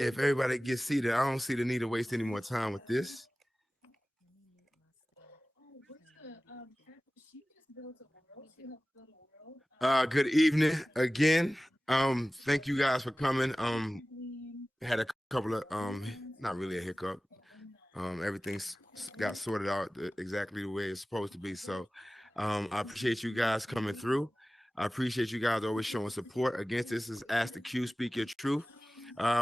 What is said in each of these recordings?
if everybody gets seated, I don't see the need to waste any more time with this. Good evening again. Thank you guys for coming. Had a couple of not really a hiccup. Everything's got sorted out exactly the way it's supposed to be. So, I appreciate you guys coming through. I appreciate you guys always showing support. Against this is Ask the Q, Speak Your Truth.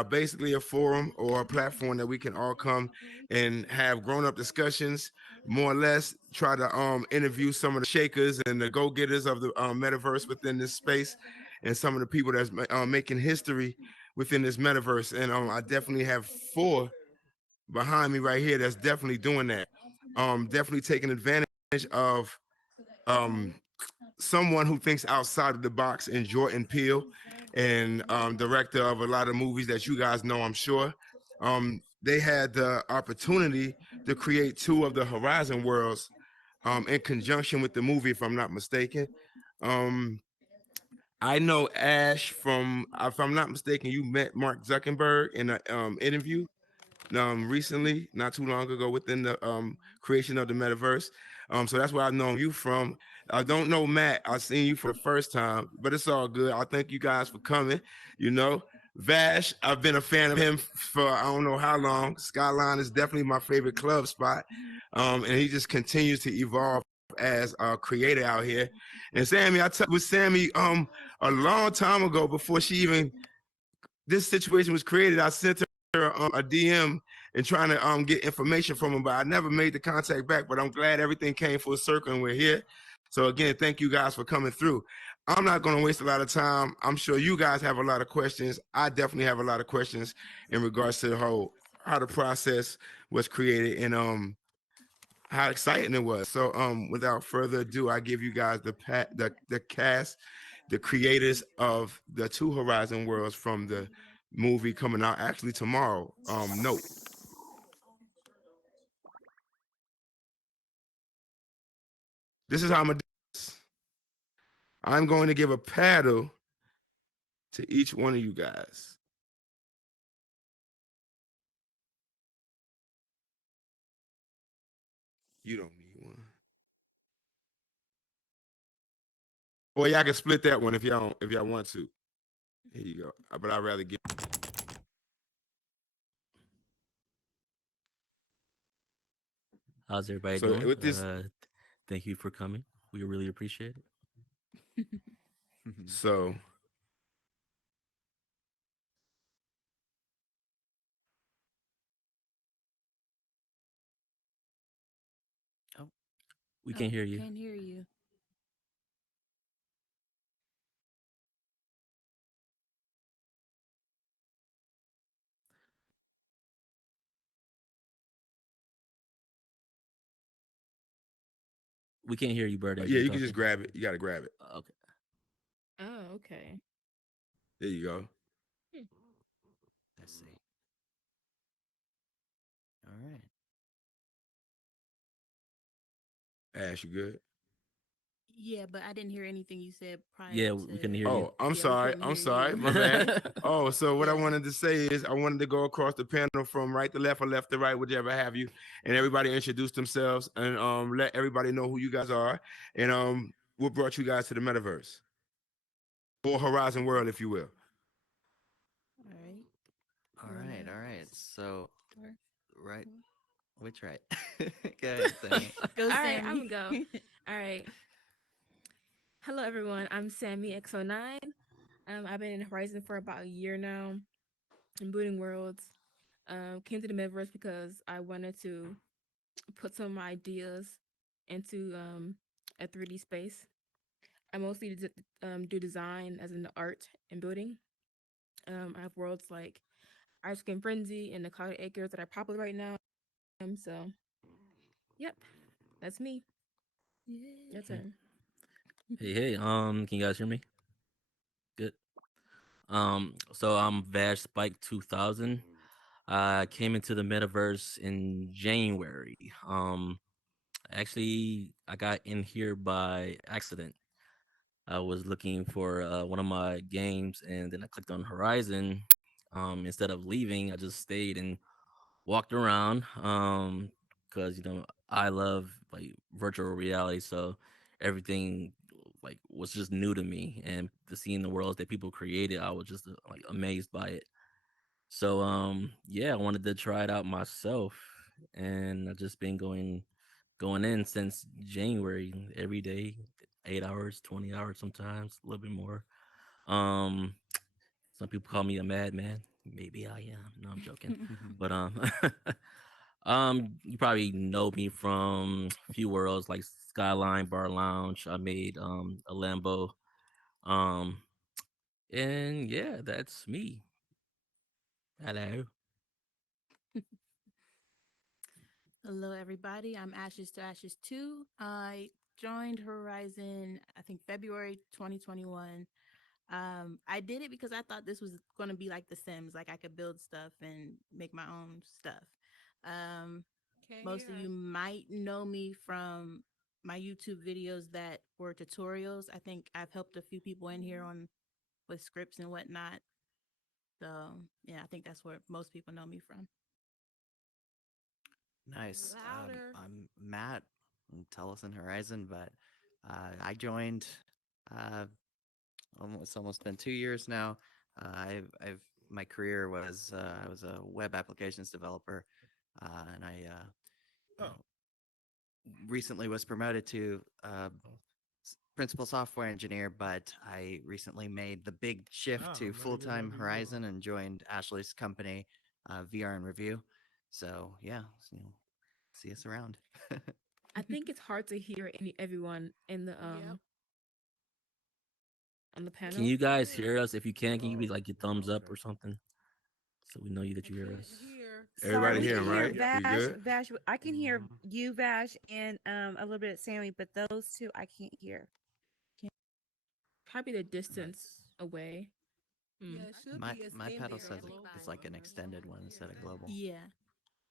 Basically a forum or a platform that we can all come and have grown-up discussions, more or less try to interview some of the shakers and the go-getters of the metaverse within this space, and some of the people that's making history within this metaverse. And I definitely have four behind me right here that's definitely doing that. Definitely taking advantage of um someone who thinks outside of the box, in Jordan Peele, and director of a lot of movies that you guys know, I'm sure. They had the opportunity to create two of the Horizon worlds in conjunction with the movie, if I'm not mistaken. Um, I know Ash from, if I'm not mistaken, you met Mark Zuckerberg in an interview recently, not too long ago, within the creation of the metaverse. So that's where I've known you from. I don't know Matt. I've seen you for the first time, but it's all good. I thank you guys for coming. You know, Vash, I've been a fan of him for I don't know how long. Skyline is definitely my favorite club spot. And he just continues to evolve as a creator out here. And Sammy, I talked with Sammy a long time ago before she even this situation was created. I sent her a DM and trying to get information from him, but I never made the contact back. But I'm glad everything came full circle and we're here. So again, thank you guys for coming through. I'm not going to waste a lot of time. I'm sure you guys have a lot of questions. I definitely have a lot of questions in regards to the whole how the process was created and how exciting it was. So without further ado, I give you guys the cast, the creators of the two Horizon worlds from the movie coming out actually tomorrow. Note. This is how I'm gonna do this. I'm going to give a paddle to each one of you guys. You don't need one. Or y'all can split that one if y'all want to. Here you go. But I'd rather give. How's everybody So doing? with this, Thank you for coming. We really appreciate it. so Oh, we can't hear you. Can't hear you. We can't hear you, Birdie, if yeah, you're you can just talking. grab it. You gotta grab it. Okay. Oh, okay. There you go. Hmm. Let's see. All right. Ash, you good? Yeah, but I didn't hear anything you said prior Yeah, we couldn't to. hear you. Oh, I'm Yeah, we sorry. couldn't I'm hear sorry. you. My bad. Oh, so what I Yeah. wanted to say is I wanted to go across the panel from right to left or left to right, whichever have you, and everybody introduce themselves and let everybody know who you guys are and what brought you guys to the metaverse or Horizon World, if you will. All right. All You right, wanna all right. So, start? right, which right? Go ahead, Sammy. Go, All right, I'm Sammy. gonna go. All right. Hello, everyone. I'm Sammy X09. I've been in Horizon for about a year now. I'm booting worlds. Came to the Metaverse because I wanted to put some of my ideas into a 3D space. I mostly do design as in the art and building. I have worlds like Ice Cream Frenzy and the Cloud Acres that are popular right now. So, yep, that's me. Your Yeah. turn. Hey, hey. Can you guys hear me? Good. So I'm Vash Spike 2000. I came into the metaverse in January. Actually, I got in here by accident. I was looking for one of my games, and then I clicked on Horizon. Instead of leaving, I just stayed and walked around. Because I love like virtual reality, so everything like was just new to me, and to seeing the worlds that people created, I was just like amazed by it. So yeah, I wanted to try it out myself, and I've just been going in since January every day, 8 hours, 20 hours, sometimes a little bit more. Um, some people call me a madman. Maybe I am. No, I'm joking. But you probably know me from a few worlds like Skyline Bar Lounge. I made a Lambo. Um, and yeah, that's me. Hello. Hello, everybody. I'm Ashes to Ashes 2. I joined Horizon, I think February 2021. I did it because I thought this was going to be like The Sims, like I could build stuff and make my own stuff. Um, Most of you might know me from my YouTube videos that were tutorials. I think I've helped a few people in here on with scripts and whatnot. So yeah, I think that's where most people know me from. Nice. I'm Matt, Tellus Horizon, but I joined uh, almost been 2 years now. I've my career was I was a web applications developer, and I you know, recently was promoted to principal software engineer. But I recently made the big shift to full time Horizon and joined Ashley's company, VR and Review. So yeah, see us around. I think it's hard to hear everyone in the on the Can panel. you guys hear us? If you can you give me like your thumbs up or something so we know you that you hear us? Everybody We hear can him, hear right? We Vash. good? Vash, I can hear you, Vash, and a little bit of Sammy, but those two I can't hear. Probably the distance away. My pedal says it's like an extended one instead of global. Yeah,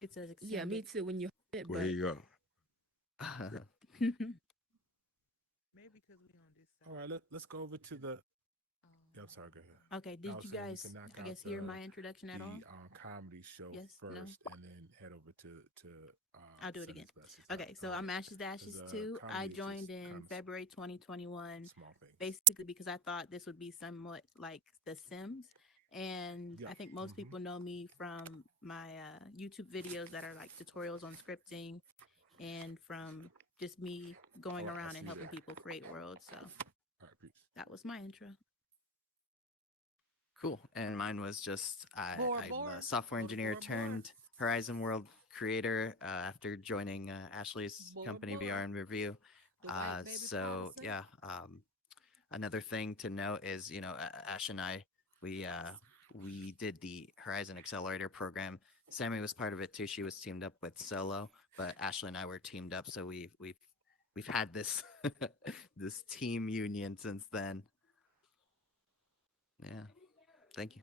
it says Yeah, me extended. too. When you hold it, Well, but here you go. All right, let's go over to the. Yeah, I'm sorry. Go ahead. Okay, I did was you saying we guys, can knock I out guess, hear my introduction at all? comedy show Yes, no? first, and then head over to I'll do it again. Sunday's Best. Okay, so I'm Ashes to Ashes 2. I Comedy is joined just in kind of February 2021, small things. basically because I thought this would be somewhat like The Sims. And Yeah. I think most people know me from my YouTube videos that are like tutorials on scripting and from just me going All right, I around see and you helping there. people create worlds. So All right, peace. that was my intro. Cool. And mine was just I'm a software engineer turned Horizon World creator after joining Ashley's company VR and Review. So yeah, another thing to note is Ash and I we did the Horizon Accelerator program. Sammy was part of it too. She was teamed up with Solo, but Ashley and I were teamed up. So we've had this this team union since then. Yeah. Thank you.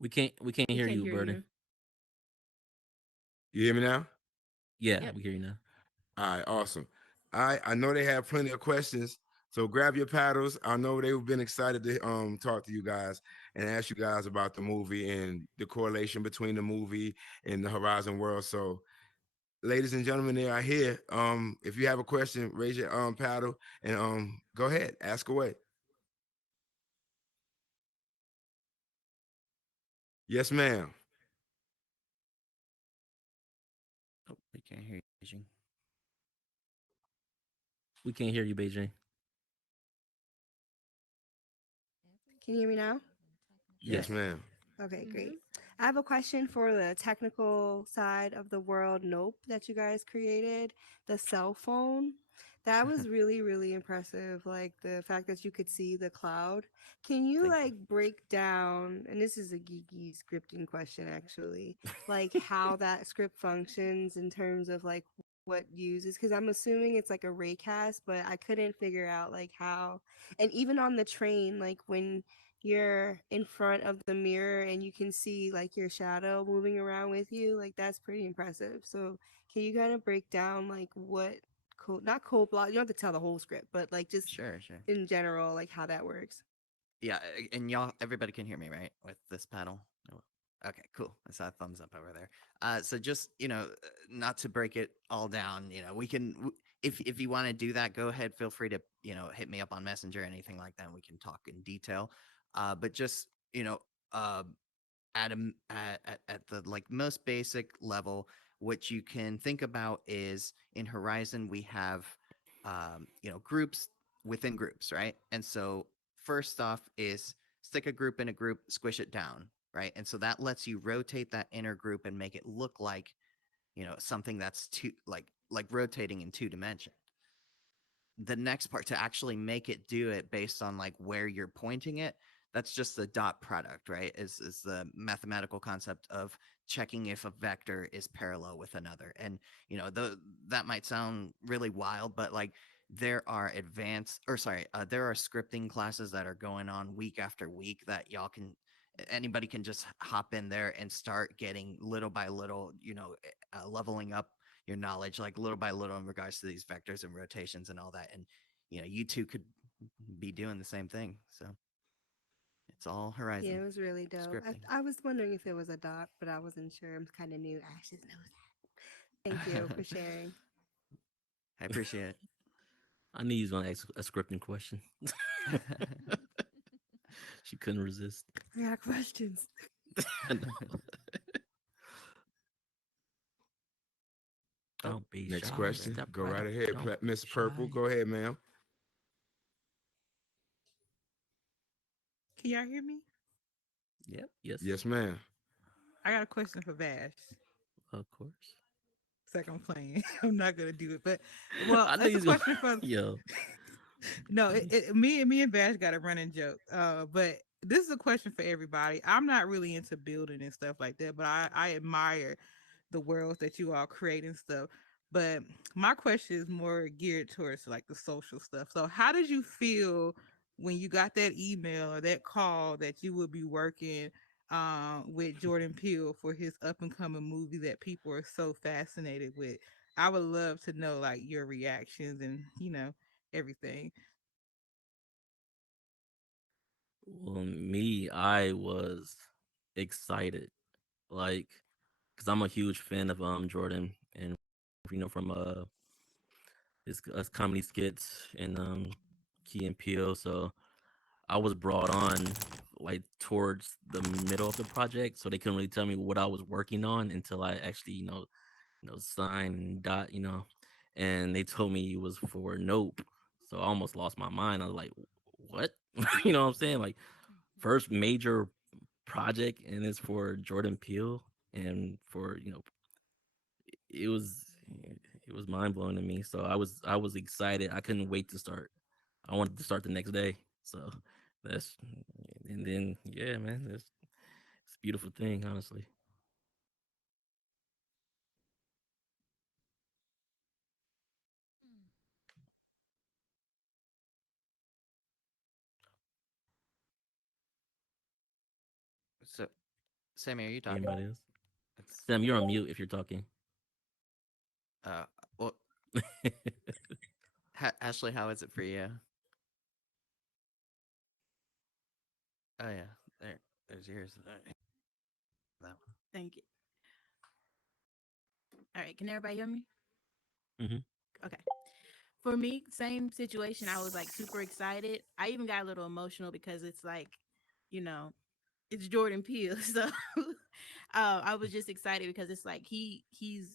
We can't we hear can't you, hear Burden. you. You hear me now? Yeah, Yep. we hear you now. All right, awesome. I know they have plenty of questions, so grab your paddles. I know they've been excited to talk to you guys and ask you guys about the movie and the correlation between the movie and the Horizon world. So, ladies and gentlemen, they are here. If you have a question, raise your paddle and go ahead, ask away. Yes, ma'am. Oh, we can't hear you, Beijing. We can't hear you, Beijing. Can you hear me now? Yes, Yes. ma'am. Okay, great. I have a question for the technical side of the world. Nope, that you guys created, the cell phone. That was really, really impressive. Like the fact that you could see the cloud. Can you Thank you. like break down, and this is a geeky scripting question actually, like how that script functions in terms of like what uses? Because I'm assuming it's like a raycast, but I couldn't figure out like how. And even on the train, like when you're in front of the mirror and you can see like your shadow moving around with you. Like that's pretty impressive. So can you kind of break down like what code, not code block, you don't have to tell the whole script, but like just Sure, sure. in general, like how that works? Yeah, and y'all, everybody can hear me, right? With this paddle. Oh, okay, cool. I saw a thumbs up over there. So just not to break it all down, we can. If you want to do that, go ahead. Feel free to hit me up on Messenger, anything like that. And we can talk in detail. But just uh, at the like most basic level, what you can think about is in Horizon we have groups within groups, right? And so first off is stick a group in a group, squish it down, right? And so that lets you rotate that inner group and make it look like something that's two like rotating in 2 dimensions. The next part to actually make it do it based on like where you're pointing it, that's just the dot product, right? Is the mathematical concept of checking if a vector is parallel with another. And that might sound really wild, but like there are scripting classes that are going on week after week that anybody can just hop in there and start getting little by little, leveling up your knowledge like little by little in regards to these vectors and rotations and all that. And you two could be doing the same thing. So it's all Yeah, Horizon it was really dope. scripting. I was wondering if it was a dot, but I wasn't sure. I'm kind of new. Ashes knows that. Thank you for sharing. I appreciate I knew he was gonna ask a scripting question. it. She couldn't resist. I got questions. I know. Don't be Next shy. question. Step Go right right up. ahead, Don't Miss be Purple. shy. Go ahead, ma'am. Can y'all hear me? Yep. Yes. Yes, ma'am. I got a question for Vash. Of course. Second playing. I'm not gonna do it, but well, I knew it's a he's gonna. question for Yo. no. Me and Vash got a running joke. But this is a question for everybody. I'm not really into building and stuff like that, but I admire the worlds that you all create and stuff. But my question is more geared towards like the social stuff. So how did you feel when you got that email or that call that you would be working with Jordan Peele for his up and coming movie that people are so fascinated with? I would love to know like your reactions and everything. Well, me, I was excited, like, because I'm a huge fan of Jordan, and from his comedy skits and Key and Peele. So I was brought on like towards the middle of the project, so they couldn't really tell me what I was working on until I actually signed and dot, and they told me it was for Nope. So I almost lost my mind. I was like, what? You know what I'm saying? Like first major project, and it's for Jordan Peele, and for it was it was mind blowing to me. So I was excited. I couldn't wait to start. I wanted to start the next day. So that's and then yeah, man, it's a beautiful thing, honestly. So Sammy, are you talking? Anybody else? It's Sam, you're on mute if you're talking. uh well, Ashley, how is it for you? Oh yeah, there's yours. That one. Thank you. All right, can everybody hear me? Hmm. Okay. For me, same situation. I was like super excited. I even got a little emotional because it's like, you know, it's Jordan Peele. So I was just excited because it's like he's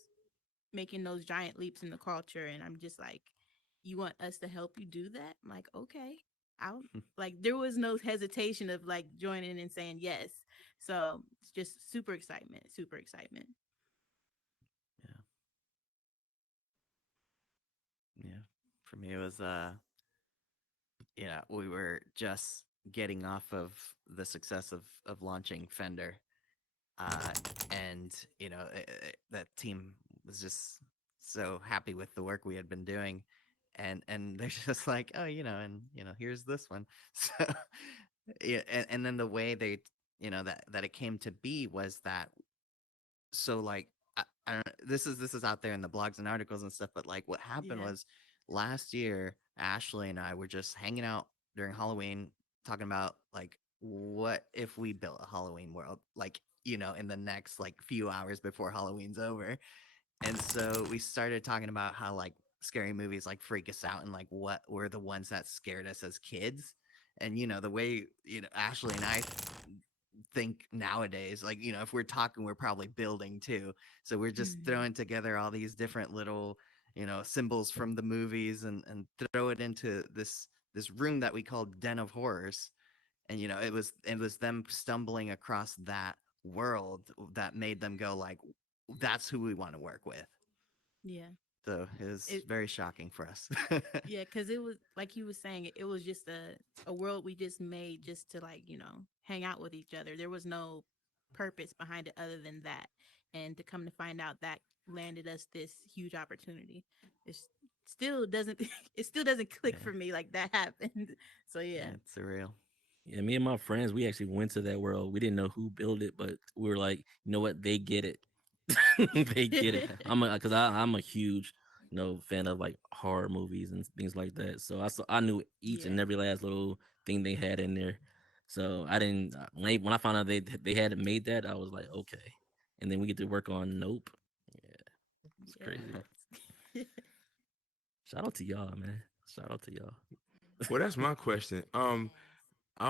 making those giant leaps in the culture, and I'm just like, you want us to help you do that? I'm like, okay. I'll like there was no hesitation of like joining and saying yes. So it's just super excitement, super excitement. Yeah, yeah. For me, it was we were just getting off of the success of launching Fender, uh, and that team was just so happy with the work we had been doing, and they're just like, oh, and here's this one. So Yeah, and then the way they, that it came to be was that, so like I don't, this is out there in the blogs and articles and stuff, but like what happened Yeah. was last year Ashley and I were just hanging out during Halloween talking about like what if we built a Halloween world, like, in the next like few hours before Halloween's over. And so we started talking about how like scary movies like freak us out and like what were the ones that scared us as kids. And the way, Ashley and I think nowadays, like, if we're talking, we're probably building too. So we're just Mhm. throwing together all these different little, symbols from the movies, and throw it into this room that we call Den of Horrors. And it was them stumbling across that world that made them go like, that's who we want to work with. Yeah. So it was It very shocking for us. Yeah, because it was like you was saying, it was just a world we just made just to like hang out with each other. There was no purpose behind it other than that, and to come to find out that landed us this huge opportunity. It still doesn't it still doesn't click Yeah. for me like that happened. So yeah, It's surreal. Yeah, me and my friends, we actually went to that world. We didn't know who built it, but we were like, you know what? They get it. They get it. I'm a huge, fan of like horror movies and things like that. So I knew each and yeah, every last little thing they had in there. So I didn't when I found out they had made that, I was like, okay. And then we get to work on Nope. Yeah, it's crazy. yeah. Shout out to y'all, man. Shout out to y'all. Well, that's my question. I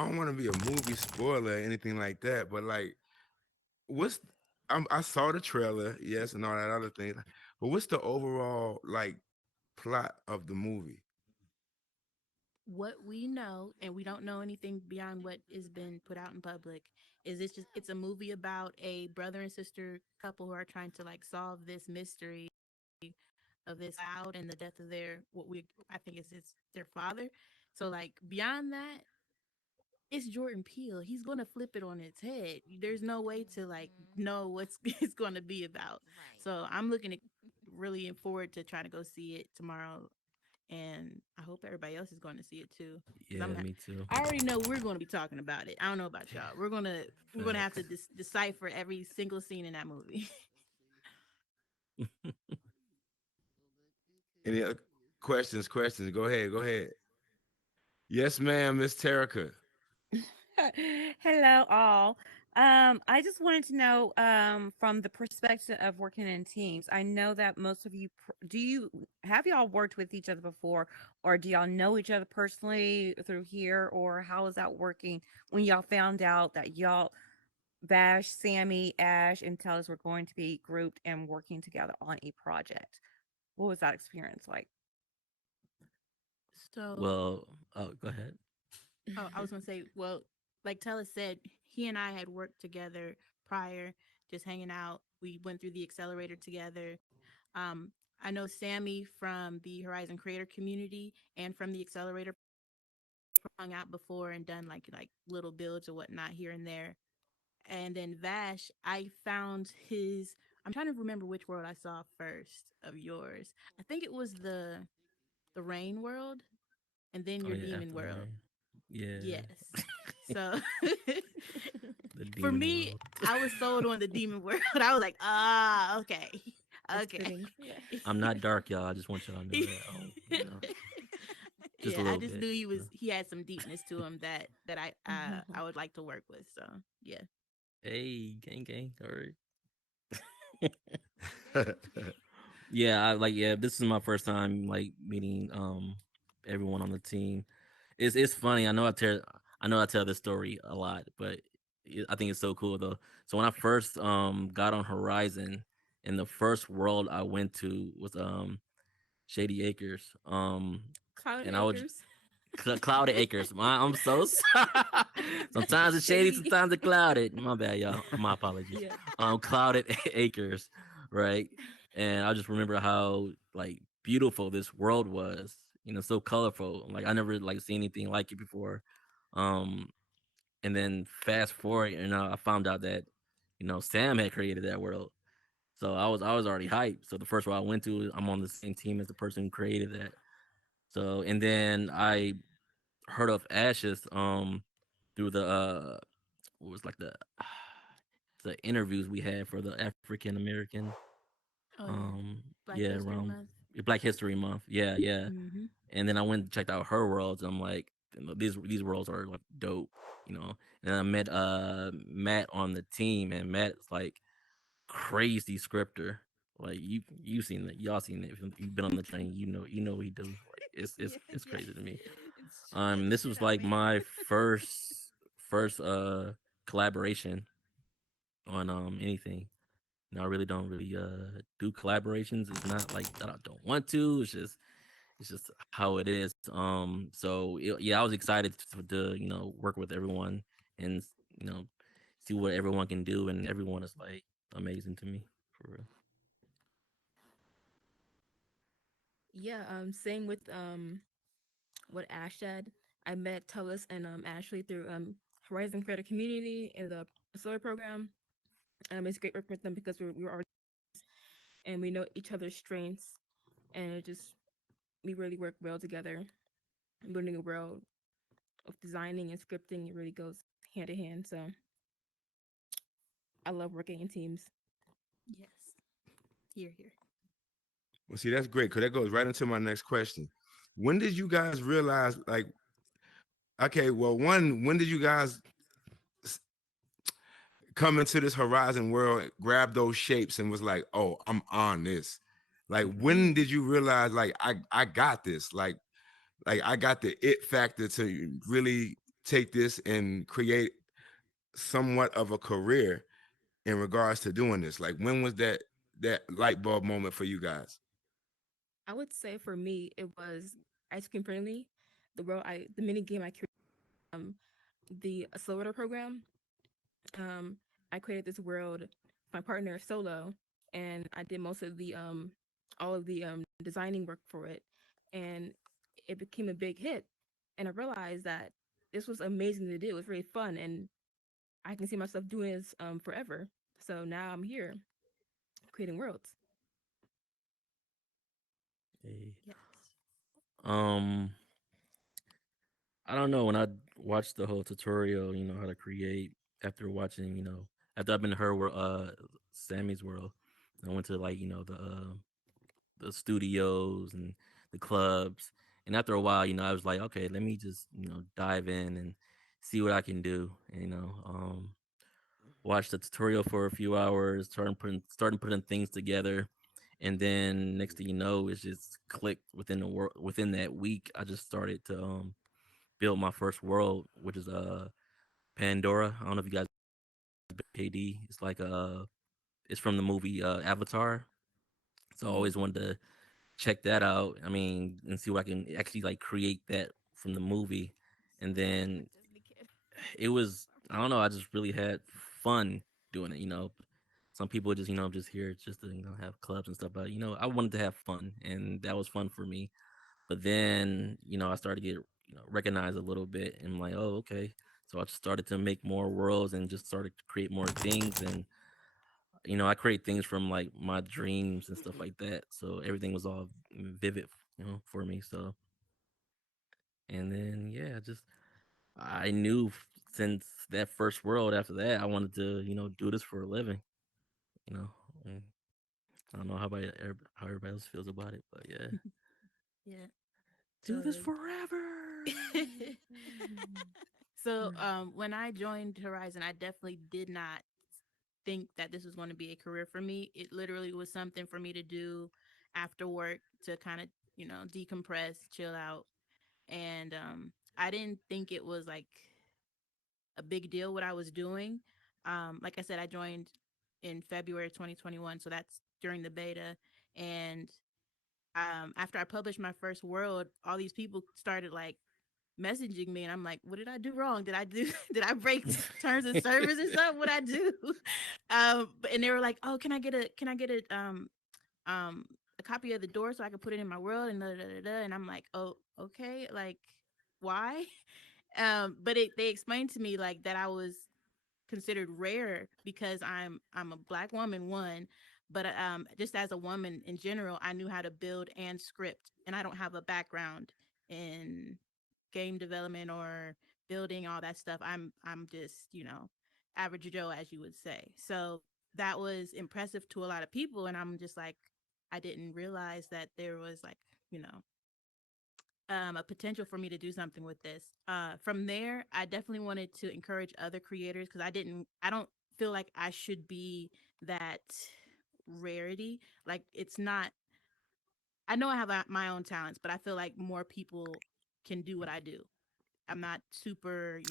don't want to be a movie spoiler or anything like that, but like, what's I saw the trailer, yes, and all that other thing, but what's the overall like plot of the movie? What we know, and we don't know anything beyond what has been put out in public, is it's a movie about a brother and sister couple who are trying to like solve this mystery of this cloud and the death of their what we I think is it's their father. So like beyond that, it's Jordan Peele. He's going to flip it on its head. There's no way to like know what's it's going to be about. So I'm looking at really forward to trying to go see it tomorrow, and I hope everybody else is going to see it too. Because Yeah, me too. I already know we're going to be talking about it. I don't know about y'all. We're gonna have to Facts. decipher every single scene in that movie. Any other questions? Questions? Go ahead. Go ahead. Yes, ma'am, Miss Terica. Hello, all. I just wanted to know, from the perspective of working in teams. I know that most of you, do you have y'all worked with each other before, or do y'all know each other personally through here, or how is that working when y'all found out that y'all, Vash, Sammy, Ash, and Tellus were going to be grouped and working together on a project? What was that experience like? So, Well, oh, go ahead. oh, I was gonna say, well, like Tella said, he and I had worked together prior, just hanging out. We went through the accelerator together. Um, I know Sammy from the Horizon Creator community and from the accelerator, hung out before and done like little builds or whatnot here and there. And then Vash, I found his. I'm trying to remember which world I saw first of yours. I think it was the rain world, and then Oh your yeah, demon after the world. rain. Yeah, Yes. So the for demon me, world. I was sold on the demon world. I was like, ah, okay, It's okay. fitting. I'm not dark, y'all. I just want y'all to know that. Oh, just a Yeah, I little just bit. knew he had some deepness to him that I would like to work with. So yeah. Hey, gang, gang. All right. Yeah, yeah, this is my first time like meeting everyone on the team. It's funny. I know I tell this story a lot, but I think it's so cool though. So when I first got on Horizon, and the first world I went to was Shady Acres. Cloud And I would Acres. Clouded Acres. I'm so sorry. Sometimes it's shady, Shady. sometimes it's clouded. My bad, y'all. My apologies. Yeah. Clouded Acres, right? And I just remember how like beautiful this world was. So colorful. Like I never like seen anything like it before. Um, and then fast forward, I found out that Sam had created that world. So I was already hyped. So the first one I went to, I'm on the same team as the person who created that. So and then I heard of Ashes. through the what was like the interviews we had for the African American Oh yeah, Black yeah History around Month. Black History Month. Yeah, yeah. Mm-hmm. And then I went and checked out her worlds. And I'm like, these worlds are like dope, you know. And I met Matt on the team, and Matt's like crazy scripter. Like you seen that, y'all seen it. If you've been on the train, you know what he do. Like Yeah, it's yes. crazy to me. It's straight This shit was out, like man. my first collaboration on anything. And I really don't really do collaborations. It's not like that I don't want to. It's just how it is. Yeah, I was excited to work with everyone and you know see what everyone can do, and everyone is like amazing to me for real. Yeah, same with what Ash said. I met Tullis and Ashley through Horizon Creator Community in the solar program. It's great working with them because we're already and we know each other's strengths, and it just we really work well together. Building a world of designing and scripting, it really goes hand in hand. So I love working in teams. Yes. Here, here. Well, see, that's great because that goes right into my next question. When did you guys realize, like, okay, well, when did you guys come into this Horizon world, grab those shapes, and was like, oh, I'm on this? Like, when did you realize, like, I got this? Like I got the it factor to really take this and create somewhat of a career in regards to doing this. Like, when was that light bulb moment for you guys? I would say for me, it was ice cream friendly. The mini game I created, the accelerator program. Um, I created this world, with my partner solo, and I did most of the all of the designing work for it, and it became a big hit. And I realized that this was amazing to do. It was really fun, and I can see myself doing this forever. So now I'm here creating worlds. Hey. Yes. Um, I don't know, when I watched the whole tutorial, how to create after watching, after I've been to her world, Sammy's world, I went to like the studios and the clubs, and after a while, I was like, okay, let me just dive in and see what I can do. And, watch the tutorial for a few hours, starting putting things together, and then next thing you know, it's just clicked within the world. Within that week, I just started to build my first world, which is Pandora. I don't know if you guys KD. It's like it's from the movie Avatar. So I always wanted to check that out. I mean, and see what I can actually like create that from the movie. And then it was, I don't know, I just really had fun doing it. Some people just just here just to have clubs and stuff, but I wanted to have fun, and that was fun for me. But then I started to get recognized a little bit, and I'm like, oh, okay. So I just started to make more worlds and just started to create more things. And I create things from like my dreams and stuff like that, so everything was all vivid for me. So, and then yeah, just I knew since that first world, after that I wanted to do this for a living. you know and I don't know how everybody else feels about it, but yeah, Yeah. do this Uh, forever. so when I joined Horizon, I definitely did not think that this was going to be a career for me. It literally was something for me to do after work to kind of, decompress, chill out. And I didn't think it was like a big deal what I was doing. Like I said, I joined in February 2021, so that's during the beta. And after I published my first world, all these people started like messaging me, and I'm like, what did I do wrong? Did I do did I break terms of service or something? What I do? And they were like, oh, can I get a copy of the door so I can put it in my world, and da, da, da, da. And I'm like, oh, okay, like why? But they explained to me like that I was considered rare because I'm a black woman, one, but just as a woman in general, I knew how to build and script, and I don't have a background in game development or building all that stuff. I'm just, average Joe, as you would say. So that was impressive to a lot of people, and I'm just like, I didn't realize that there was like, you know, a potential for me to do something with this. From there, I definitely wanted to encourage other creators because I don't feel like I should be that rarity. Like, it's not, I know I have my own talents, but I feel like more people can do what I do. I'm not super,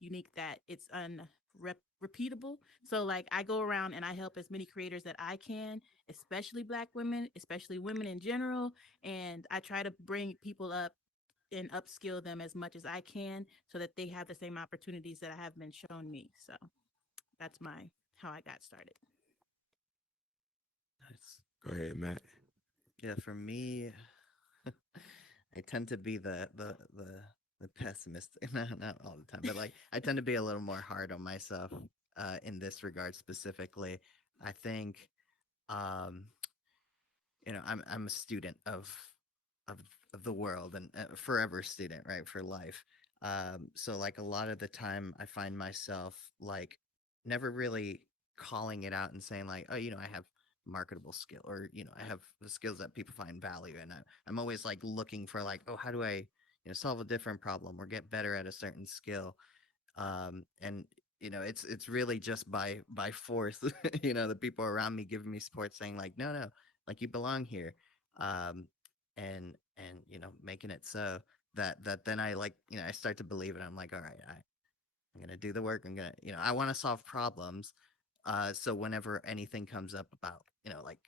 unique that it's unrepeatable. So like I go around and I help as many creators that I can, especially Black women, especially women in general, and I try to bring people up and upskill them as much as I can so that they have the same opportunities that have been shown me. So that's my how I got started. Nice. Go ahead, Matt. Yeah, for me, I tend to be the pessimist. Not all the time, but like I tend to be a little more hard on myself in this regard specifically. I think um, I'm a student of of the world and a forever student, right, for life. So like a lot of the time, I find myself like never really calling it out and saying like, oh, I have marketable skill, or I have the skills that people find value in. I'm always like looking for like, oh, how do I solve a different problem or get better at a certain skill. And it's really just by force, the people around me giving me support, saying like, no, like you belong here. Um and making it so that then I like, I start to believe it. I'm like, all right, I'm gonna do the work. I'm gonna, I want to solve problems. So whenever anything comes up about, like,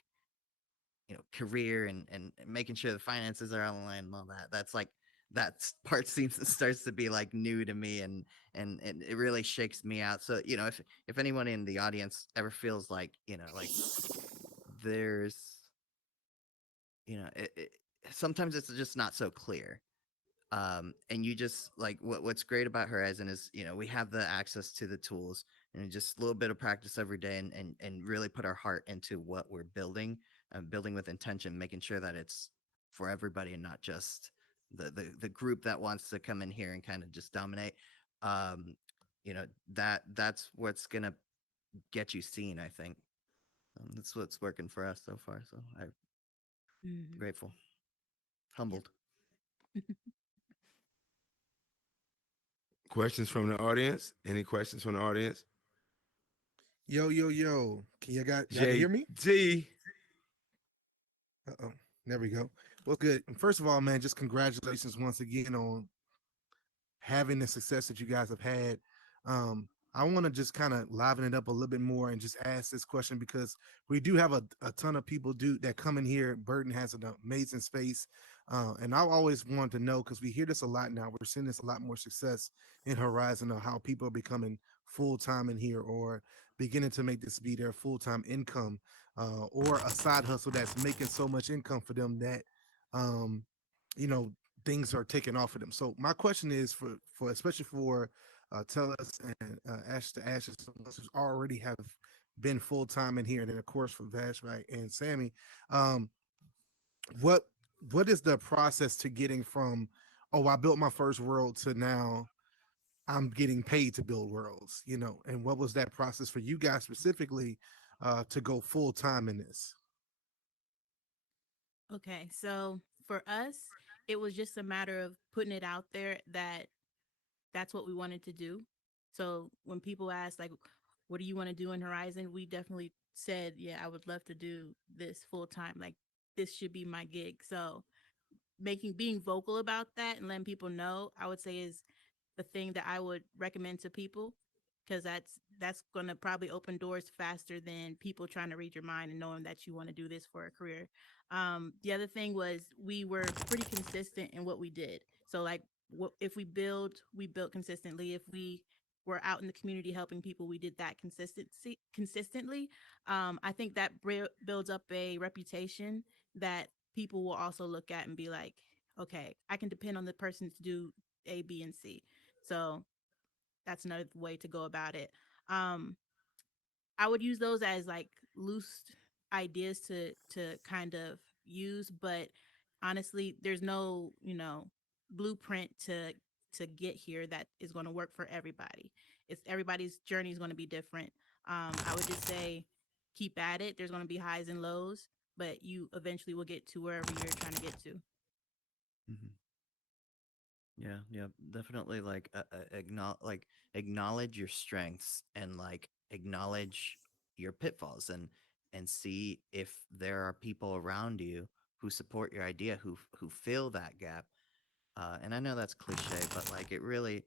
career and making sure the finances are on the line and all that, that's like that part starts to be like new to me, and it really shakes me out. So if anyone in the audience ever feels like, like there's, sometimes it's just not so clear. And you just like what's great about Horizon is, we have the access to the tools, and just a little bit of practice every day, and really put our heart into what we're building, and building with intention, making sure that it's for everybody and not just the group that wants to come in here and kind of just dominate. um that's what's gonna get you seen, I think. That's what's working for us so far, so I'm Mm-hmm. grateful, humbled. Questions from the audience? Any questions from the audience? Yo, yo, yo. Can y'all can hear me? JT. Uh-oh. There we go. Well, good. First of all, man, just congratulations once again on having the success that you guys have had. I want to just kind of liven it up a little bit more and just ask this question, because we do have a ton of people that come in here. Burton has an amazing space. And I always wanted to know, because we hear this a lot now. We're seeing this a lot more success in Horizon, of how people are becoming full-time in here, or beginning to make this be their full-time income, or a side hustle that's making so much income for them that, um, you know, things are taking off of them. So my question is for especially for Tellus and Ash to Ashes, who already have been full time in here, and then of course for Vash, right, and Sammy, um, what what is the process to getting from, oh, I built my first world, to now I'm getting paid to build worlds, and what was that process for you guys specifically to go full time in this? Okay, so for us, it was just a matter of putting it out there that that's what we wanted to do. So when people ask like, what do you want to do in Horizon, we definitely said, yeah, I would love to do this full time. Like, this should be my gig. So being vocal about that and letting people know, I would say, is the thing that I would recommend to people, because that's going to probably open doors faster than people trying to read your mind and knowing that you want to do this for a career. The other thing was, we were pretty consistent in what we did. So like, if we built consistently. If we were out in the community helping people, we did that consistently. I think that builds up a reputation that people will also look at and be like, okay, I can depend on the person to do A, B, and C. So that's another way to go about it. Um, I would use those as like loose ideas to kind of use, but honestly, there's no, blueprint to get here that is going to work for everybody. It's everybody's journey is going to be different. I would just say keep at it. There's going to be highs and lows, but you eventually will get to wherever you're trying to get to. Mhm. Yeah, yeah, definitely. Like, acknowledge your strengths and like acknowledge your pitfalls, and see if there are people around you who support your idea, who fill that gap. And I know that's cliche, but like it really,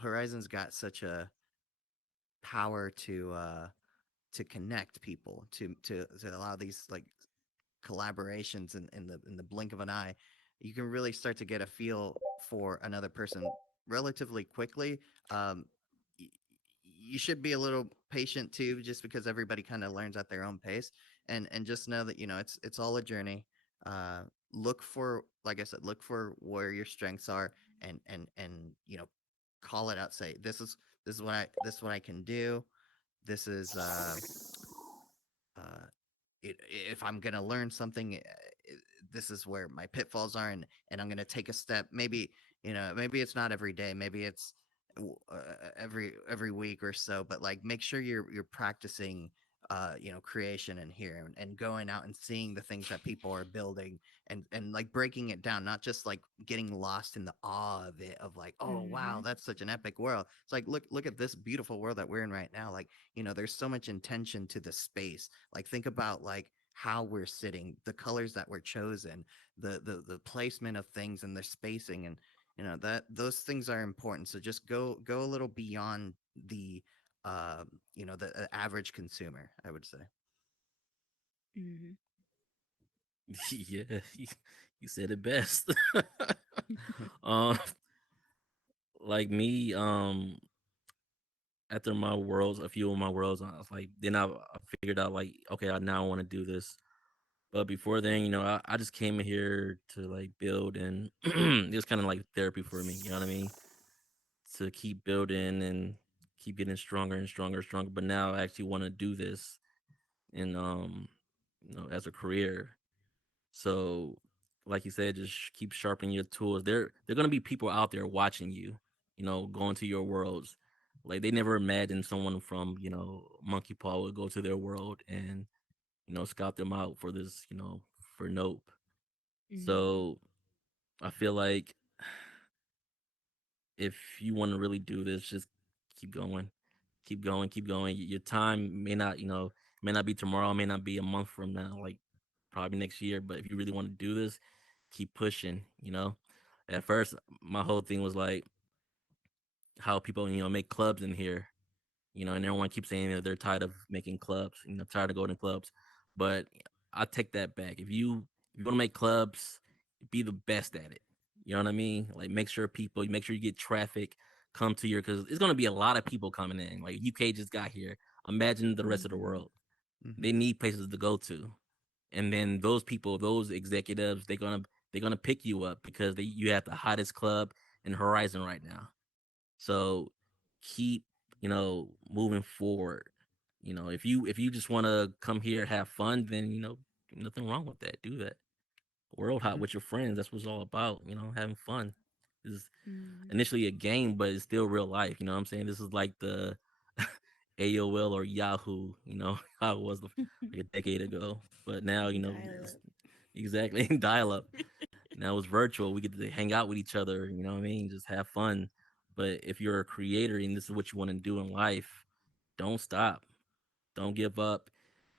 Horizon's got such a power to connect people, to allow these like collaborations in the blink of an eye. You can really start to get a feel for another person relatively quickly. um, y- you should be a little patient too, just because everybody kind of learns at their own pace, and just know that it's all a journey. uh, Look for, like I said, look for where your strengths are, and call it out. Say, this is what I can do. This is uh, if I'm gonna learn something, this is where my pitfalls are, and I'm gonna take a step. Maybe maybe it's not every day. Maybe it's every week or so. But like, make sure you're practicing, creation in here, and going out and seeing the things that people are building, and like breaking it down, not just like getting lost in the awe of it, of like, oh wow, Hmm. that's such an epic world. It's like, look at this beautiful world that we're in right now. Like, there's so much intention to the space. Like, think about like how we're sitting, the colors that were chosen, the placement of things and their spacing, and that those things are important. So just go a little beyond the the average consumer, I would say. Hmm. Yeah, you said it best. um, like me, after my worlds, a few of my worlds, I was like, then I figured out like, okay, I now want to do this. But before then, I just came in here to like build, and it was kind of like therapy for me. You know what I mean? To keep building and keep getting stronger and stronger and stronger. But now I actually want to do this, and as a career. So, like you said, just keep sharpening your tools. There gonna be people out there watching you. Going to your worlds. Like they never imagined someone from Monkey Paw would go to their world and scout them out for this. For Nope. Hmm. So I feel like if you want to really do this, just keep going, keep going, keep going. Your time may not be tomorrow, may not be a month from now, like probably next year. But if you really want to do this, keep pushing. At first, my whole thing was like how people make clubs in here, and everyone keeps saying that they're tired of making clubs, tired of going to clubs. But I take that back. If you want to make clubs, be the best at it. You know what I mean? Like make sure you get traffic come to your because it's gonna be a lot of people coming in. Like UK just got here. Imagine the rest of the Hmm. world. Hmm. They need places to go to. And then those people, those executives, they're gonna pick you up because you have the hottest club in Horizon right now. So keep, moving forward. If you just want to come here have fun, then nothing wrong with that. Do that. World hop Hmm. with your friends. That's what it's all about. Having fun. This is Hmm. initially a game, but it's still real life. You know what I'm saying? This is like the AOL or Yahoo. How it was like a decade ago. But now, Dial it's up. exactly dial up. Now it's virtual. We get to hang out with each other. You know what I mean? Just have fun. But if you're a creator and this is what you want to do in life, don't stop. Don't give up.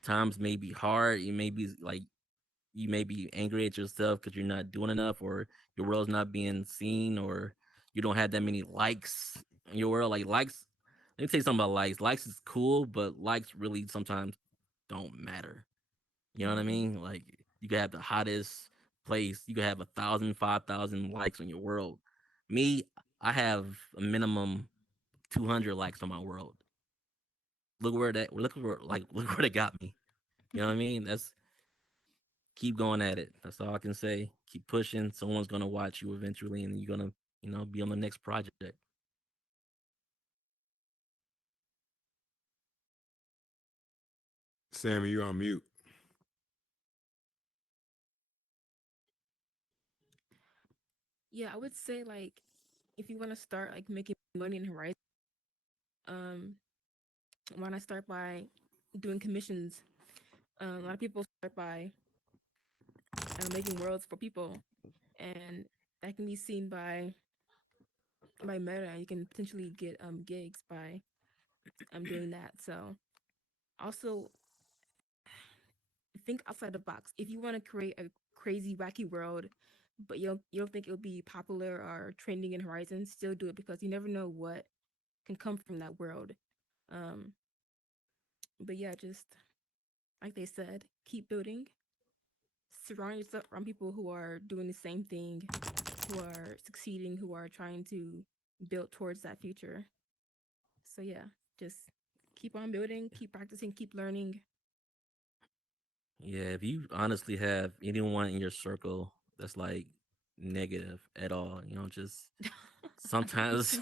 Times may be hard. You may be angry at yourself because you're not doing enough, or your world's not being seen, or you don't have that many likes in your world. Like likes, let me tell you something about likes. Likes is cool, but likes really sometimes don't matter. You know what I Hmm. mean? Like you could have the hottest place. You could have 1,000, 5,000 likes on your world. Me, I have a minimum 200 likes on my world. Look where they got me. You know what I mean? That's keep going at it. That's all I can say. Keep pushing. Someone's gonna watch you eventually, and you're gonna be on the next project. Sammy, you're on mute. Yeah, I would say like if you want to start like making money in Horizon, um, why not start by doing commissions? A lot of people start by making worlds for people, and that can be seen by Meta. You can potentially get gigs by doing that. So also think outside the box. If you want to create a crazy wacky world, but you don't think it'll be popular or trending in Horizon, still do it because you never know what can come from that world. Um, but yeah, just like they said, keep building. Surround yourself around people who are doing the same thing, who are succeeding, who are trying to build towards that future. So yeah, just keep on building, keep practicing, keep learning. Yeah, if you honestly have anyone in your circle that's like negative at all, just sometimes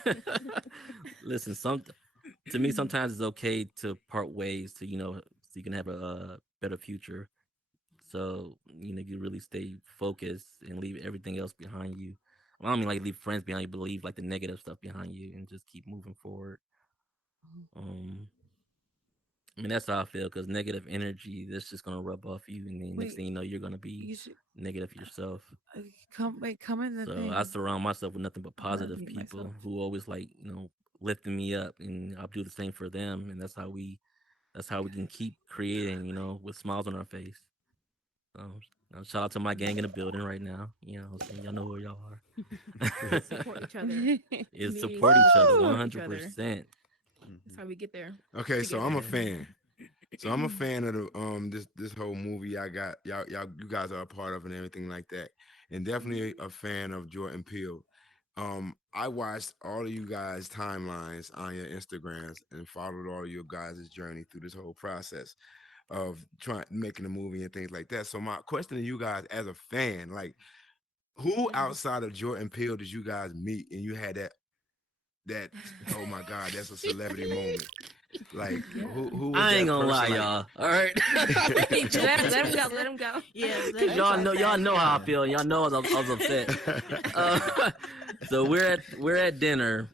listen, to me sometimes it's okay to part ways to, so you can have a better future. So, you really stay focused and leave everything else behind you. Well, I don't mean like leave friends behind you, but leave like the negative stuff behind you and just keep moving forward. Um, I mean, that's how I feel because negative energy, that's just gonna rub off you, and then next thing you know, you're gonna be You should negative yourself. come in the So I thing. surround myself with nothing but I'm gonna positive mute people myself. who always like, lifting me up, and I'll do the same for them, and that's how we can keep creating, with smiles on our face. So shout out to my gang in the building right now. You know what I'm saying? Y'all know who y'all are. Support each other. Is Communities support each other support each other. 100%. That's how we get there. Okay, so I'm a Together. fan. So I'm a fan of the this whole movie. I got y'all you guys are a part of it and everything like that, and definitely a fan of Jordan Peele. I watched all of you guys' timelines on your Instagrams and followed all of your guys' journey through this whole process of trying making a movie and things like that. So my question to you guys as a fan, like, who outside of Jordan Peele did you guys meet and you had that oh my god, that's a celebrity moment? Like, who was I ain't that gonna lie, person? Like, y'all. All right. Let him go. Let him go. Yeah, y'all know how I feel. Y'all know I was upset. So we're at dinner,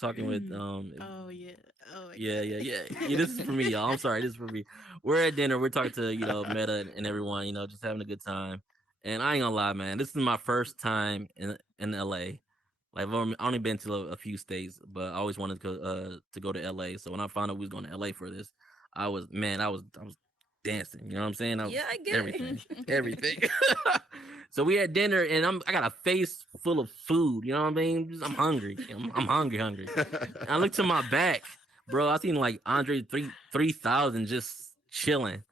talking with Oh yeah. Oh my yeah. This is for me, y'all. I'm sorry, this is for me. We're at dinner. We're talking to Meta and everyone, just having a good time. And I ain't gonna lie, man. This is my first time in LA. Like I've only been to a few states, but I always wanted to go to LA. So when I found out we was going to LA for this, I was dancing. You know what I'm saying? I was, Yeah, I get everything, it. everything. So we had dinner, and I got a face full of food. You know what I mean? I'm hungry. I'm hungry. And I looked to my back, bro. I seen like Andre 3000 just chilling,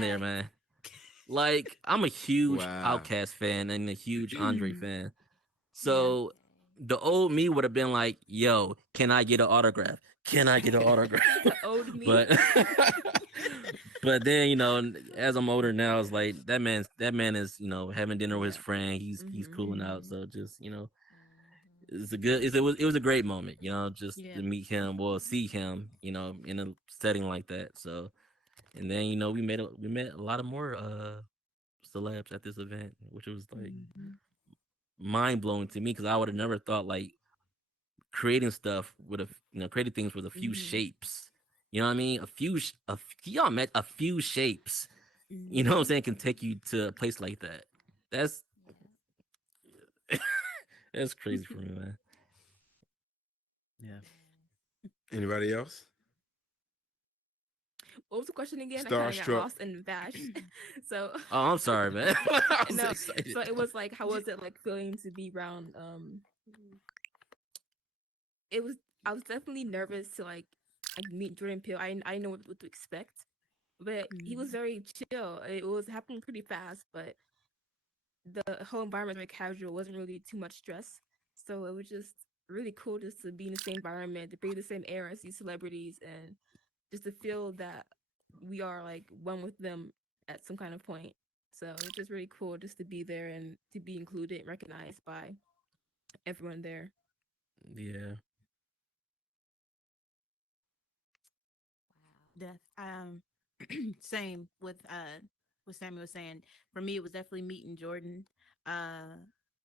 there, man. Like I'm a huge wow. Outcast fan and a huge Andre fan. So the old me would have been like, "Yo, can I get an autograph? Can I get an autograph?" The old me. But but then as I'm older now, it's like that man is having dinner with his friend. He's cooling out. So just it was a great moment. Just to meet him, see him, in a setting like that. So and then we met a lot of more celebs at this event, which was like mind blowing to me because I would have never thought like creating stuff with creating things with a few shapes. You know what I mean? Y'all met a few shapes. You know what I'm saying? Can take you to a place like that. That's that's crazy for me, man. Yeah. Anybody else? What was the question again? I kind of got Starstruck. lost in Bash. So Oh, I'm sorry, man. I was no. excited. So it was like, how was it like feeling to be around? It was. I was definitely nervous to like meet Jordan Peele. I didn't know what to expect, but he was very chill. It was happening pretty fast, but the whole environment was very casual. Wasn't really too much stress, so it was just really cool just to be in the same environment, to breathe the same air as these celebrities, and just to feel that we are like one with them at some kind of point. So it's just really cool just to be there and to be included and recognized by everyone there. Yeah. Death. Same with what Sammy was saying. For me, it was definitely meeting Jordan.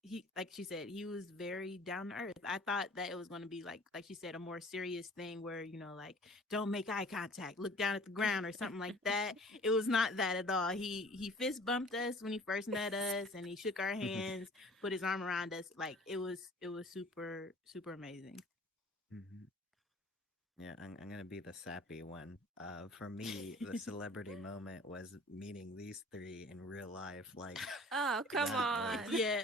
he, like she said, he was very down to earth. I thought that it was going to be like she said, a more serious thing where, like, don't make eye contact, look down at the ground or something like that. It was not that at all. He fist bumped us when he first met us, and he shook our hands, put his arm around us. Like, it was super super amazing. Mhm. Yeah, I'm gonna be the sappy one. For me, the celebrity moment was meeting these three in real life. Like Oh, come that was on. Yeah.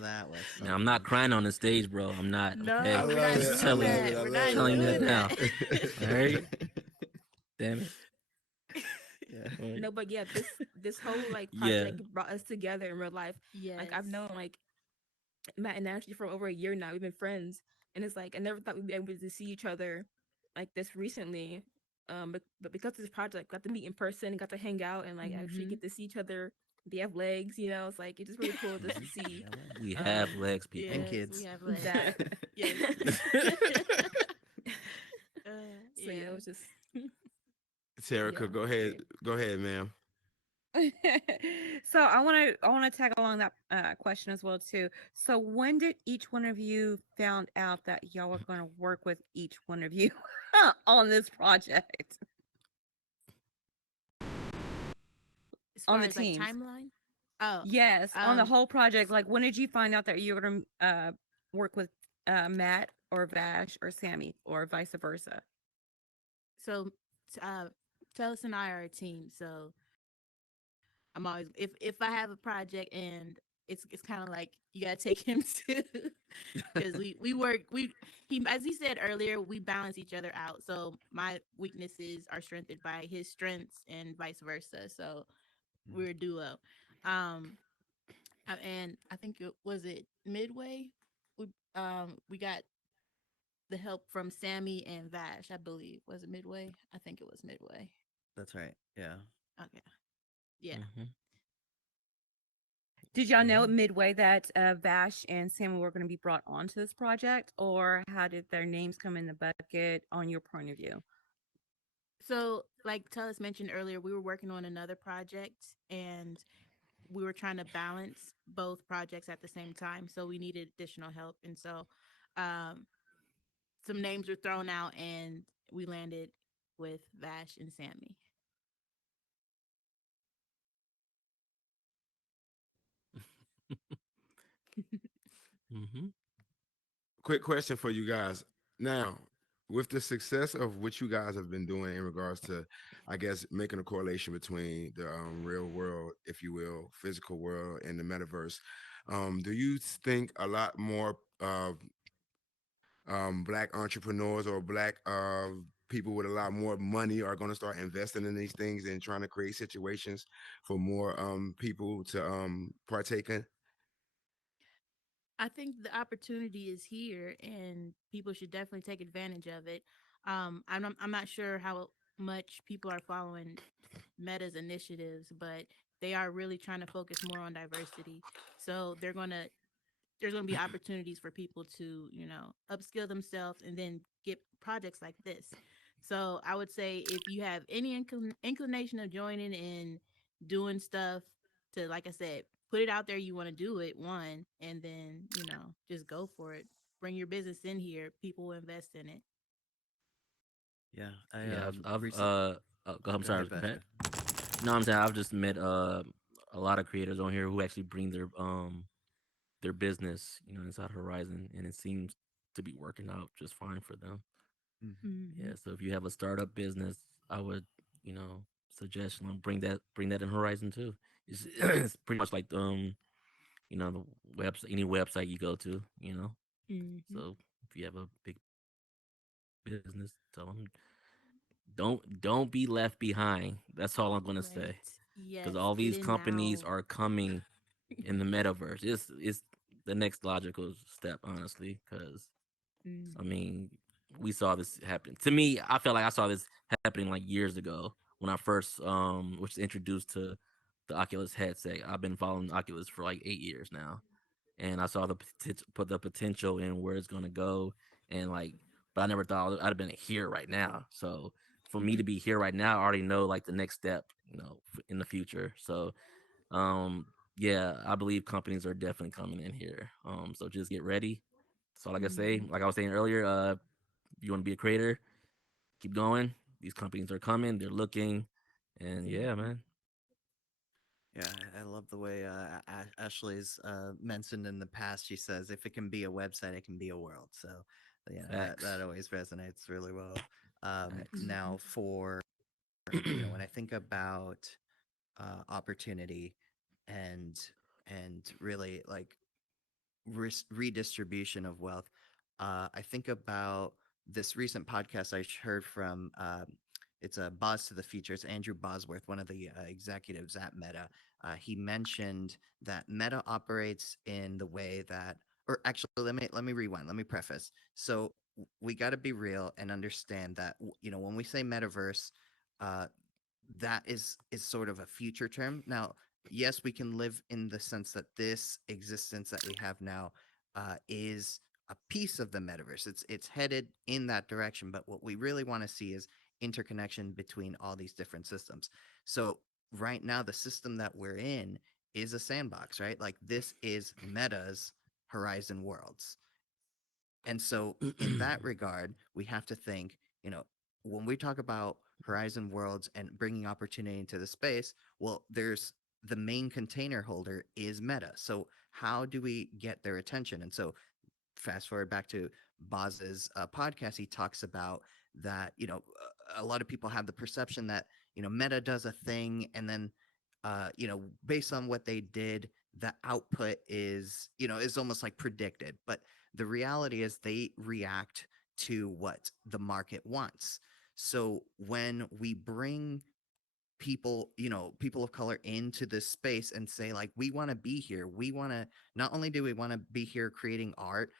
that was Now, I'm not something. crying on the stage, bro. I'm not. Okay, I No, we're love not it. just I doing telling love you, it. that. I We're love not it. I telling you doing that love now. that. All right, damn it. Yeah. All right. No, but yeah, this whole like Yeah. project brought us together in real life. Like I've Yes. known like Matt and Ashley for over a year now. We've been friends, and it's like I never thought we'd be able to see each other like this recently. But because of this project, got to meet in person, got to hang out, and like actually Mhm. get to see each other. They have legs, It's like it's just really cool just to Mhm. see Yeah, legs. We have um legs, people. And Yes, we kids. have legs. that. Yes. So yeah, Yeah. it was just yeah, Terica, go ahead. great. Go ahead, ma'am. So I want to tag along that question as well too. So when did each one of you found out that y'all were going to work with each one of you on this project As on far the as like teams? timeline. Oh, Yes, on the um, whole project. Like when did you find out that you were going to work with Matt or Vash or Sammy or vice versa? so uh Tellus and I are a team, so I'm always, if I have a project and it's kind of like you gotta take him too, because we work, he, as he said earlier, we balance each other out. So my weaknesses are strengthened by his strengths and vice versa. So we're a duo. Um, and I think it was it Midway. We got the help from Sammy and Vash, I believe. Was it Midway? I think it was Midway. That's right. Yeah. Okay. Yeah. Mhm. Did y'all know Yeah. midway that Vash and Sammy were going to be brought onto this project, or how did their names come in the bucket on your point of view? So, like Tellus mentioned earlier, we were working on another project and we were trying to balance both projects at the same time. So we needed additional help. And so um, some names were thrown out and we landed with Vash and Sammy. Mm-hmm. Quick question for you guys. Now, with the success of what you guys have been doing in regards to, I guess, making a correlation between the real world, if you will, physical world, and the metaverse, do you think a lot more black entrepreneurs or black people with a lot more money are going to start investing in these things and trying to create situations for more people to partake in? I think the opportunity is here and people should definitely take advantage of it. I'm not sure how much people are following Meta's initiatives, but they are really trying to focus more on diversity. So there's going to be opportunities for people to, upskill themselves and then get projects like this. So I would say if you have any inclination of joining and doing stuff to, like I said, put it out there, you want to do it, one, and then, just go for it. Bring your business in here. People will invest in it. Yeah. I Yeah, I've recent. I'm Go sorry, ahead, go ahead. Basha. No, I'm saying I've just met a lot of creators on here who actually bring their business, inside Horizon, and it seems to be working out just fine for them. Mhm. Mm-hmm. Yeah, so if you have a startup business, I would, suggest bring that in Horizon too. It's, it's pretty much like the website, any website you go to. Mm-hmm. So if you have a big business, tell them don't be left behind. That's all I'm gonna Right. say. Because Yes. all Get these in companies now. are coming in the metaverse. It's the next logical step, honestly. Because I Mm-hmm. mean, we saw this happen. To me, I felt like I saw this happening like years ago when I first was introduced to the Oculus headset. I've been following Oculus for like 8 years now, and I saw the potential in where it's gonna go, and like, but I never thought I'd have been here right now. So for me to be here right now, I already know like the next step, in the future. So um, yeah, I believe companies are definitely coming in here. So just get ready. That's all I can say. Like I was saying earlier, if you want to be a creator, keep going. These companies are coming. They're looking, and yeah, man. Yeah, I love the way Ashley's mentioned in the past. She says, "If it can be a website, it can be a world." So, that Facts. always resonates really well. Facts. Now, for when I think about opportunity and really like redistribution of wealth, I think about this recent podcast I heard from. It's a Boz to the Future. It's Andrew Bosworth, one of the executives at Meta. He mentioned that Meta operates in the way that, or actually, let me rewind. Let me preface. So we got to be real and understand that when we say metaverse, uh, that is sort of a future term. Now, yes, we can live in the sense that this existence that we have now is a piece of the metaverse. It's headed in that direction, but what we really want to see is interconnection between all these different systems. So right now, the system that we're in is a sandbox, right? Like this is Meta's Horizon Worlds. And so, in that regard, we have to think, when we talk about Horizon Worlds and bringing opportunity into the space, well, there's the main container holder is Meta. So, how do we get their attention? And so, fast forward back to Boz's podcast, he talks about that, a lot of people have the perception that, Meta does a thing and then, based on what they did, the output is almost like predicted. But the reality is they react to what the market wants. So when we bring people of color into this space and say, like, we want to be here, we want to, not only do we want to be here creating art,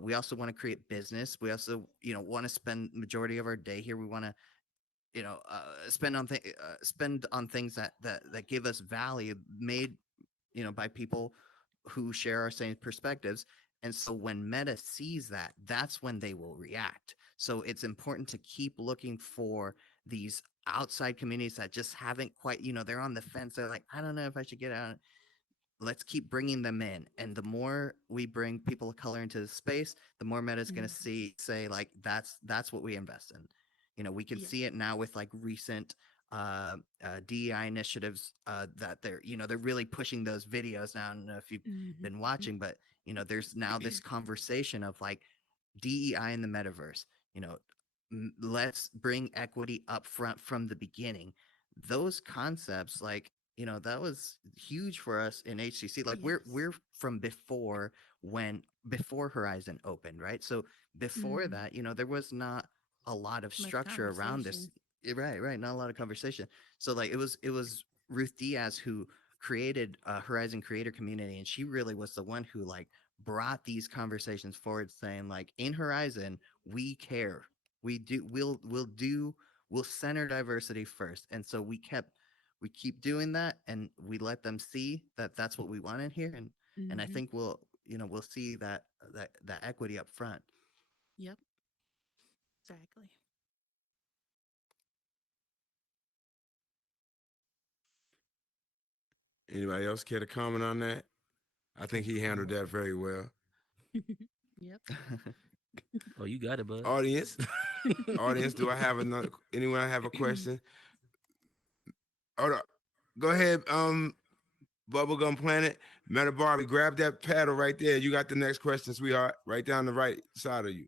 we also want to create business. We also, want to spend majority of our day here. We want to, spend on things that give us value, made by people who share our same perspectives. And so when Meta sees that, that's when they will react. So it's important to keep looking for these outside communities that just haven't quite, they're on the fence. They're like, I don't know if I should get out. Let's keep bringing them in. And the more we bring people of color into the space, the more Meta's going to say like, that's what we invest in. We can see it now with like recent DEI initiatives that they're really pushing those videos now. I don't know if you've been watching, but there's now this conversation of like DEI in the metaverse. Let's bring equity up front from the beginning. Those concepts, like that was huge for us in HCC. Like we're from before Horizon opened, right? So before that, there was not a lot of structure around this. Right, not a lot of conversation. So like it was Ruth Diaz who created a Horizon creator community, and she really was the one who like brought these conversations forward, saying like, in Horizon we care, we'll center diversity first. And so we keep doing that, and we let them see that that's what we want in here. And I think we'll see that equity up front. Yep. Exactly. Anybody else care to comment on that? I think he handled that very well. Yep. Oh, you got it, bud. Audience, audience, do I have another? Anyone have a question? Hold up. Go ahead. Bubblegum Planet, Meta Barbie, grab that paddle right there. You got the next question, sweetheart. Right down the right side of you.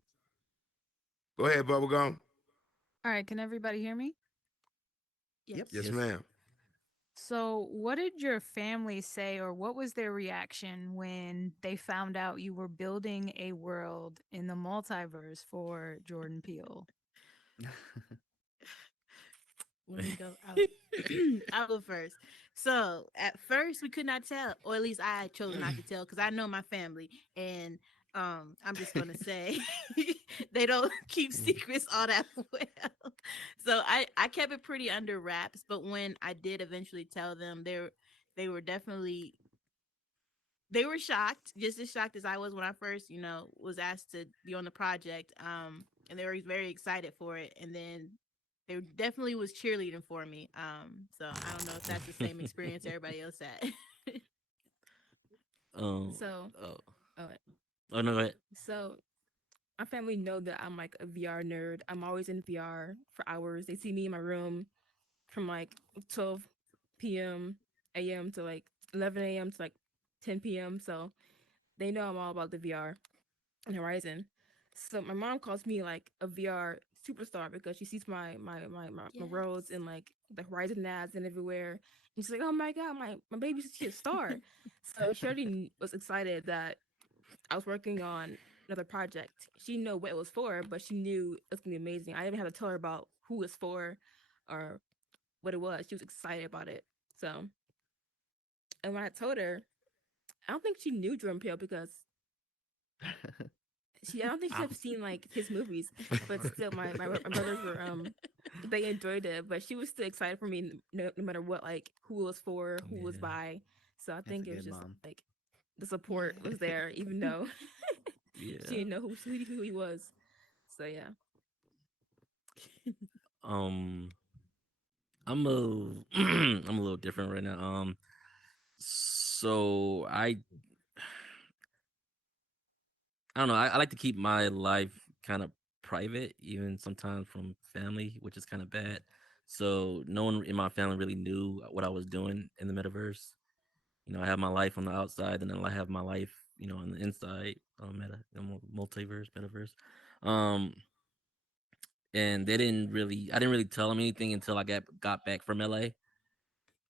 Go ahead, Bubblegum. All right, can everybody hear me? Yes. Yes, ma'am. So, what did your family say, or what was their reaction when they found out you were building a world in the multiverse for Jordan Peele? Let me go. I'll go first. So at first we could not tell, or at least I chose not to tell, because I know my family, and I'm just gonna say they don't keep secrets all that well. So I kept it pretty under wraps. But when I did eventually tell them, they were definitely, they were shocked, just as shocked as I was when I first, was asked to be on the project. And they were very excited for it. And then they definitely was cheerleading for me. So I don't know if that's the same experience everybody else had. So, oh, uh, oh no, go ahead. so my family know that I'm like a VR nerd. I'm always in VR for hours. They see me in my room from like 12 p.m. a.m. to like 11 a.m. to like 10 p.m. So they know I'm all about the VR and Horizon. So my mom calls me like a VR superstar because she sees my worlds Yes. and like the Horizon ads and everywhere. And she's like, "Oh my god, my baby's a star." So she already was excited that I was working on another project. She didn't know what it was for, but she knew it was gonna be amazing. I didn't have to tell her about who it's for or what it was. She was excited about it. So, and when I told her, I don't think she knew Jordan Peele because I don't think she's Wow. ever seen like his movies. But still, my brothers were they enjoyed it, but she was still excited for me no matter what, like who it was for, who was Yeah. by. So I That's a think it was good just mom. like the support Yeah. was there, even though Yeah. she didn't know who he was. So yeah. Um, I'm a I'm a little different right now. So I don't know. I like to keep my life kind of private, even sometimes from family, which is kind of bad. So no one in my family really knew what I was doing in the metaverse. I have my life on the outside, and then I have my life, on the inside, multiverse, metaverse. Um, and I didn't really tell them anything until I got back from LA.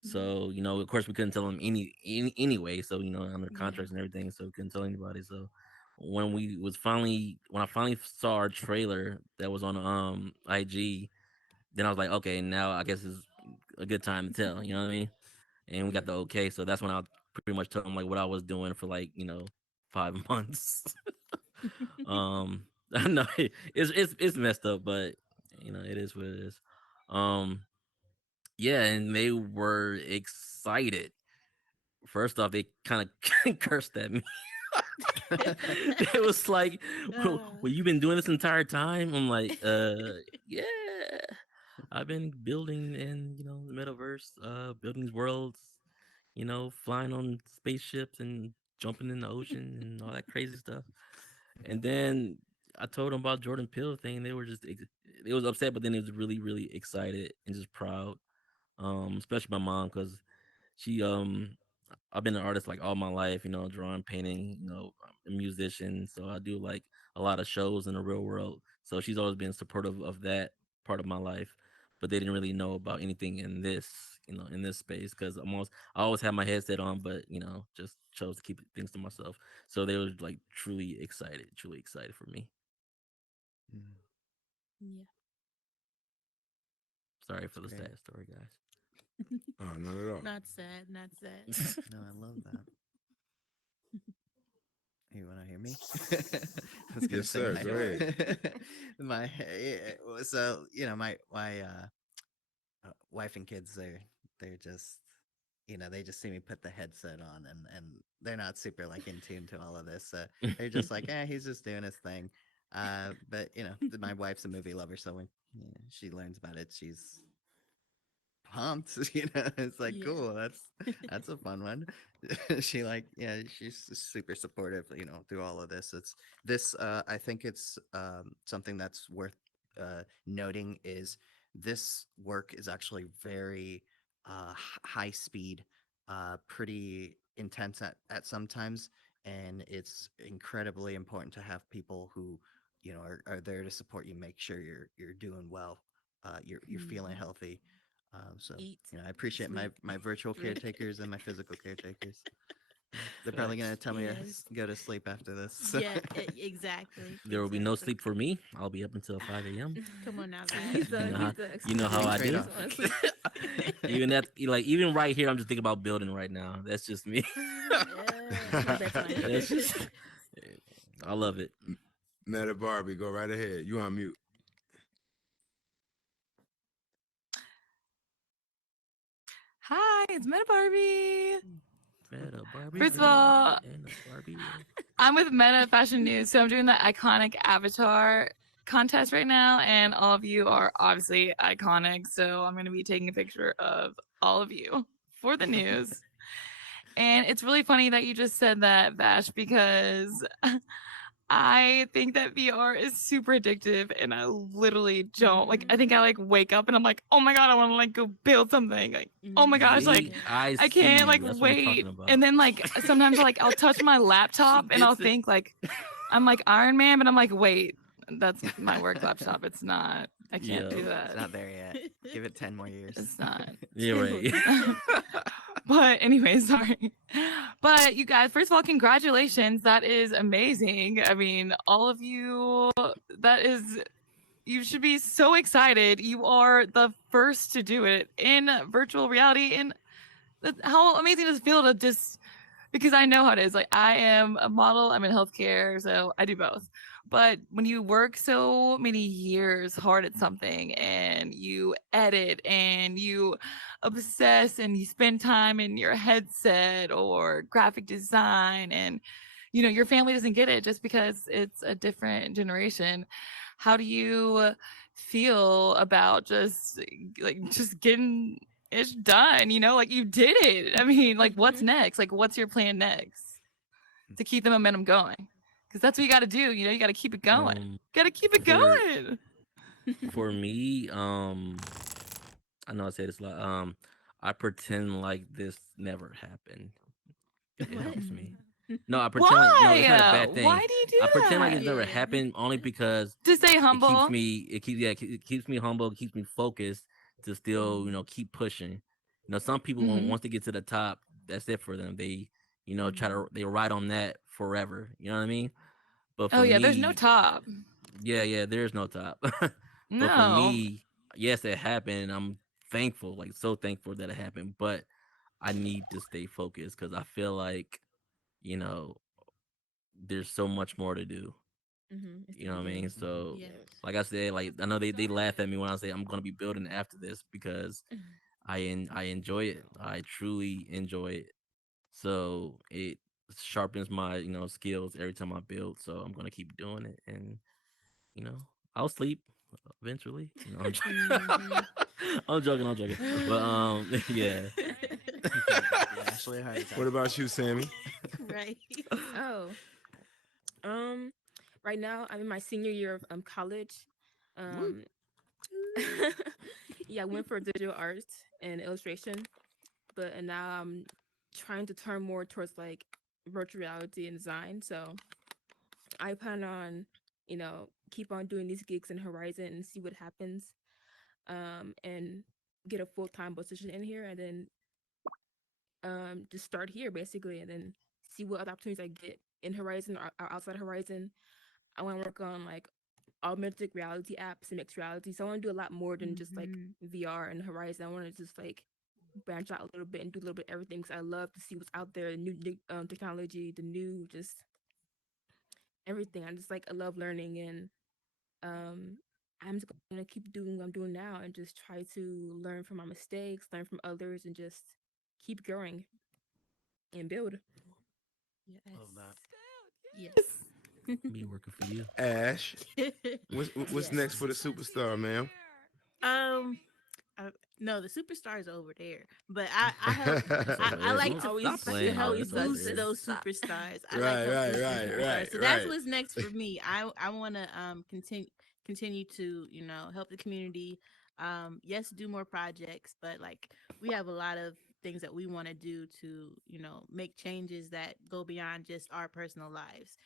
So, of course we couldn't tell them anyway. So, under Yeah. contracts and everything, so we couldn't tell anybody. So when I finally saw our trailer that was on IG, then I was like, okay, now I guess it's a good time to tell, you know what I mean? And we got the okay. So that's when I pretty much told them like what I was doing for like, 5 months. I know it's messed up, but it is what it is. Um yeah, and they were excited. First off, they kind of cursed at me. It was like, well, Uh, you've been doing this entire time? I'm like, yeah. I've been building in, the metaverse, building these worlds, flying on spaceships and jumping in the ocean and all that crazy stuff. And then I told them about Jordan Peele thing. They were it was upset, but then it was really, really excited and just proud. Especially my mom, because she I've been an artist like all my life, drawing, painting, I'm a musician, so I do like a lot of shows in the real world. So she's always been supportive of that part of my life, but they didn't really know about anything in this, in this space because I always had my headset on, but just chose to keep things to myself. So they were like truly excited for me. Mm, yeah. Sorry that's for the great. sad story, guys. Oh, not at all. Not sad. Not sad. No, I love that. You want to hear me? I was gonna Yes, say sir. my Go ahead. my so my wife and kids they're just they just see me put the headset on and they're not super like in tune to all of this. So they're just like, he's just doing his thing. But my wife's a movie lover, so when she learns about it, she's pumped. It's like Yeah. cool. That's a fun one. She's super supportive. Through all of this. It's this. I think it's something that's worth noting is this work is actually very high speed, pretty intense at sometimes, and it's incredibly important to have people who are there to support you, make sure you're doing well, you're feeling Mhm. healthy. So Eat, I appreciate my sleep, virtual drink. caretakers and my physical caretakers. They're probably gonna Facts. tell me to Yes. go to sleep after this. So. Yeah. Exactly. There will be no Exactly. sleep for me. I'll be up until 5 a.m. Come on now, See, Vash. he's the he's the You know exclusive how Sweet I one. He do. trade-off. doesn't want to sleep. Even even right here, I'm just thinking about building right now. That's just me. It's my bedtime. That's just, I love it. Meta Barbie, go right ahead. You on mute. Hi, it's Meta Barbie. Meta Barbie First of world all, and a Barbie world. I'm with Meta Fashion News, so I'm doing the iconic avatar contest right now, and all of you are obviously iconic, so I'm going to be taking a picture of all of you for the news. And it's really funny that you just said that, Vash, because I think that VR is super addictive, and I literally don't like. I think I like wake up and I'm like, oh my god, I want to like go build something. Like, oh my gosh, like I I see can't you. like That's what we're wait. talking about. And then like sometimes like I'll touch my laptop and I'll gets it. think like I'm like Iron Man, but I'm like, wait, that's my work laptop. It's not. I can't do Yo. that. It's not there yet. Give it 10 more years. It's not. You're right. But anyway, sorry. But you guys, first of all, congratulations. That is amazing. I mean, all of you, that is, you should be so excited. You are the first to do it in virtual reality. And how amazing does it feel to just, because I know how it is. Like, I am a model, I'm in healthcare, so I do both. But when you work so many years hard at something and you edit and you obsess and you spend time in your headset or graphic design, and you know your family doesn't get it just because it's a different generation, how do you feel about just like just getting it's done, you know, like you did it. I mean, like what's next? Like what's your plan next to keep the momentum going? Because that's what you got to do. You know, you got to keep it going. Got to keep it for- going. For me, I know I say this a lot. I pretend like this never happened. It helps me. No, I pretend like no, it's not a bad thing. Why do you do I pretend like that? it's never happened only because To stay humble. it keeps me humble, keeps me focused to still, you know, keep pushing. You know, some people once they get to the top, that's it for them. They, you know, they ride on that forever. You know what I mean? But for Oh yeah, me, there's no top. yeah, there's no top. But for No. me, yes, it happened. I'm thankful, like so thankful that it happened. But I need to stay focused because I feel like, you know, there's so much more to do. It's You the know what I mean? beginning. So, Yes. like I said, like I know they laugh at me when I say I'm gonna be building after this because I enjoy it. I truly enjoy it. So it sharpens my skills every time I build. So I'm gonna keep doing it, and you know I'll sleep eventually. You know, I'm joking. I'm joking. But yeah. Ashley, a heart attack. What about you, Sammy? Right. Oh. Right now I'm in my senior year of college. Yeah, I went for digital art and illustration, but and now I'm trying to turn more towards like virtual reality and design. So I plan on, keep on doing these gigs in Horizon and see what happens. And get a full-time position in here, and then just start here basically, and then see what other opportunities I get in Horizon or outside Horizon. I want to work on like augmented reality apps and mixed reality. So I want to do a lot more than just like VR and Horizon. I want to just like branch out a little bit and do a little bit of everything because I love to see what's out there, the new technology, the new just everything. I love learning, and I'm just gonna keep doing what I'm doing now and just try to learn from my mistakes, learn from others, and just keep growing and build. Yes. Love that. Yes. Me working for you. Ash, what's next for the superstar, ma'am? Um, no, the superstars are over there, but I help. I like to Stop playing, help yo. That's over boost there. those superstars. I like Right, help right, boost right, those superstars. right, So that's right. what's next for me. I want to continue to help the community. Yes, do more projects, but like we have a lot of things that we want to do to make changes that go beyond just our personal lives.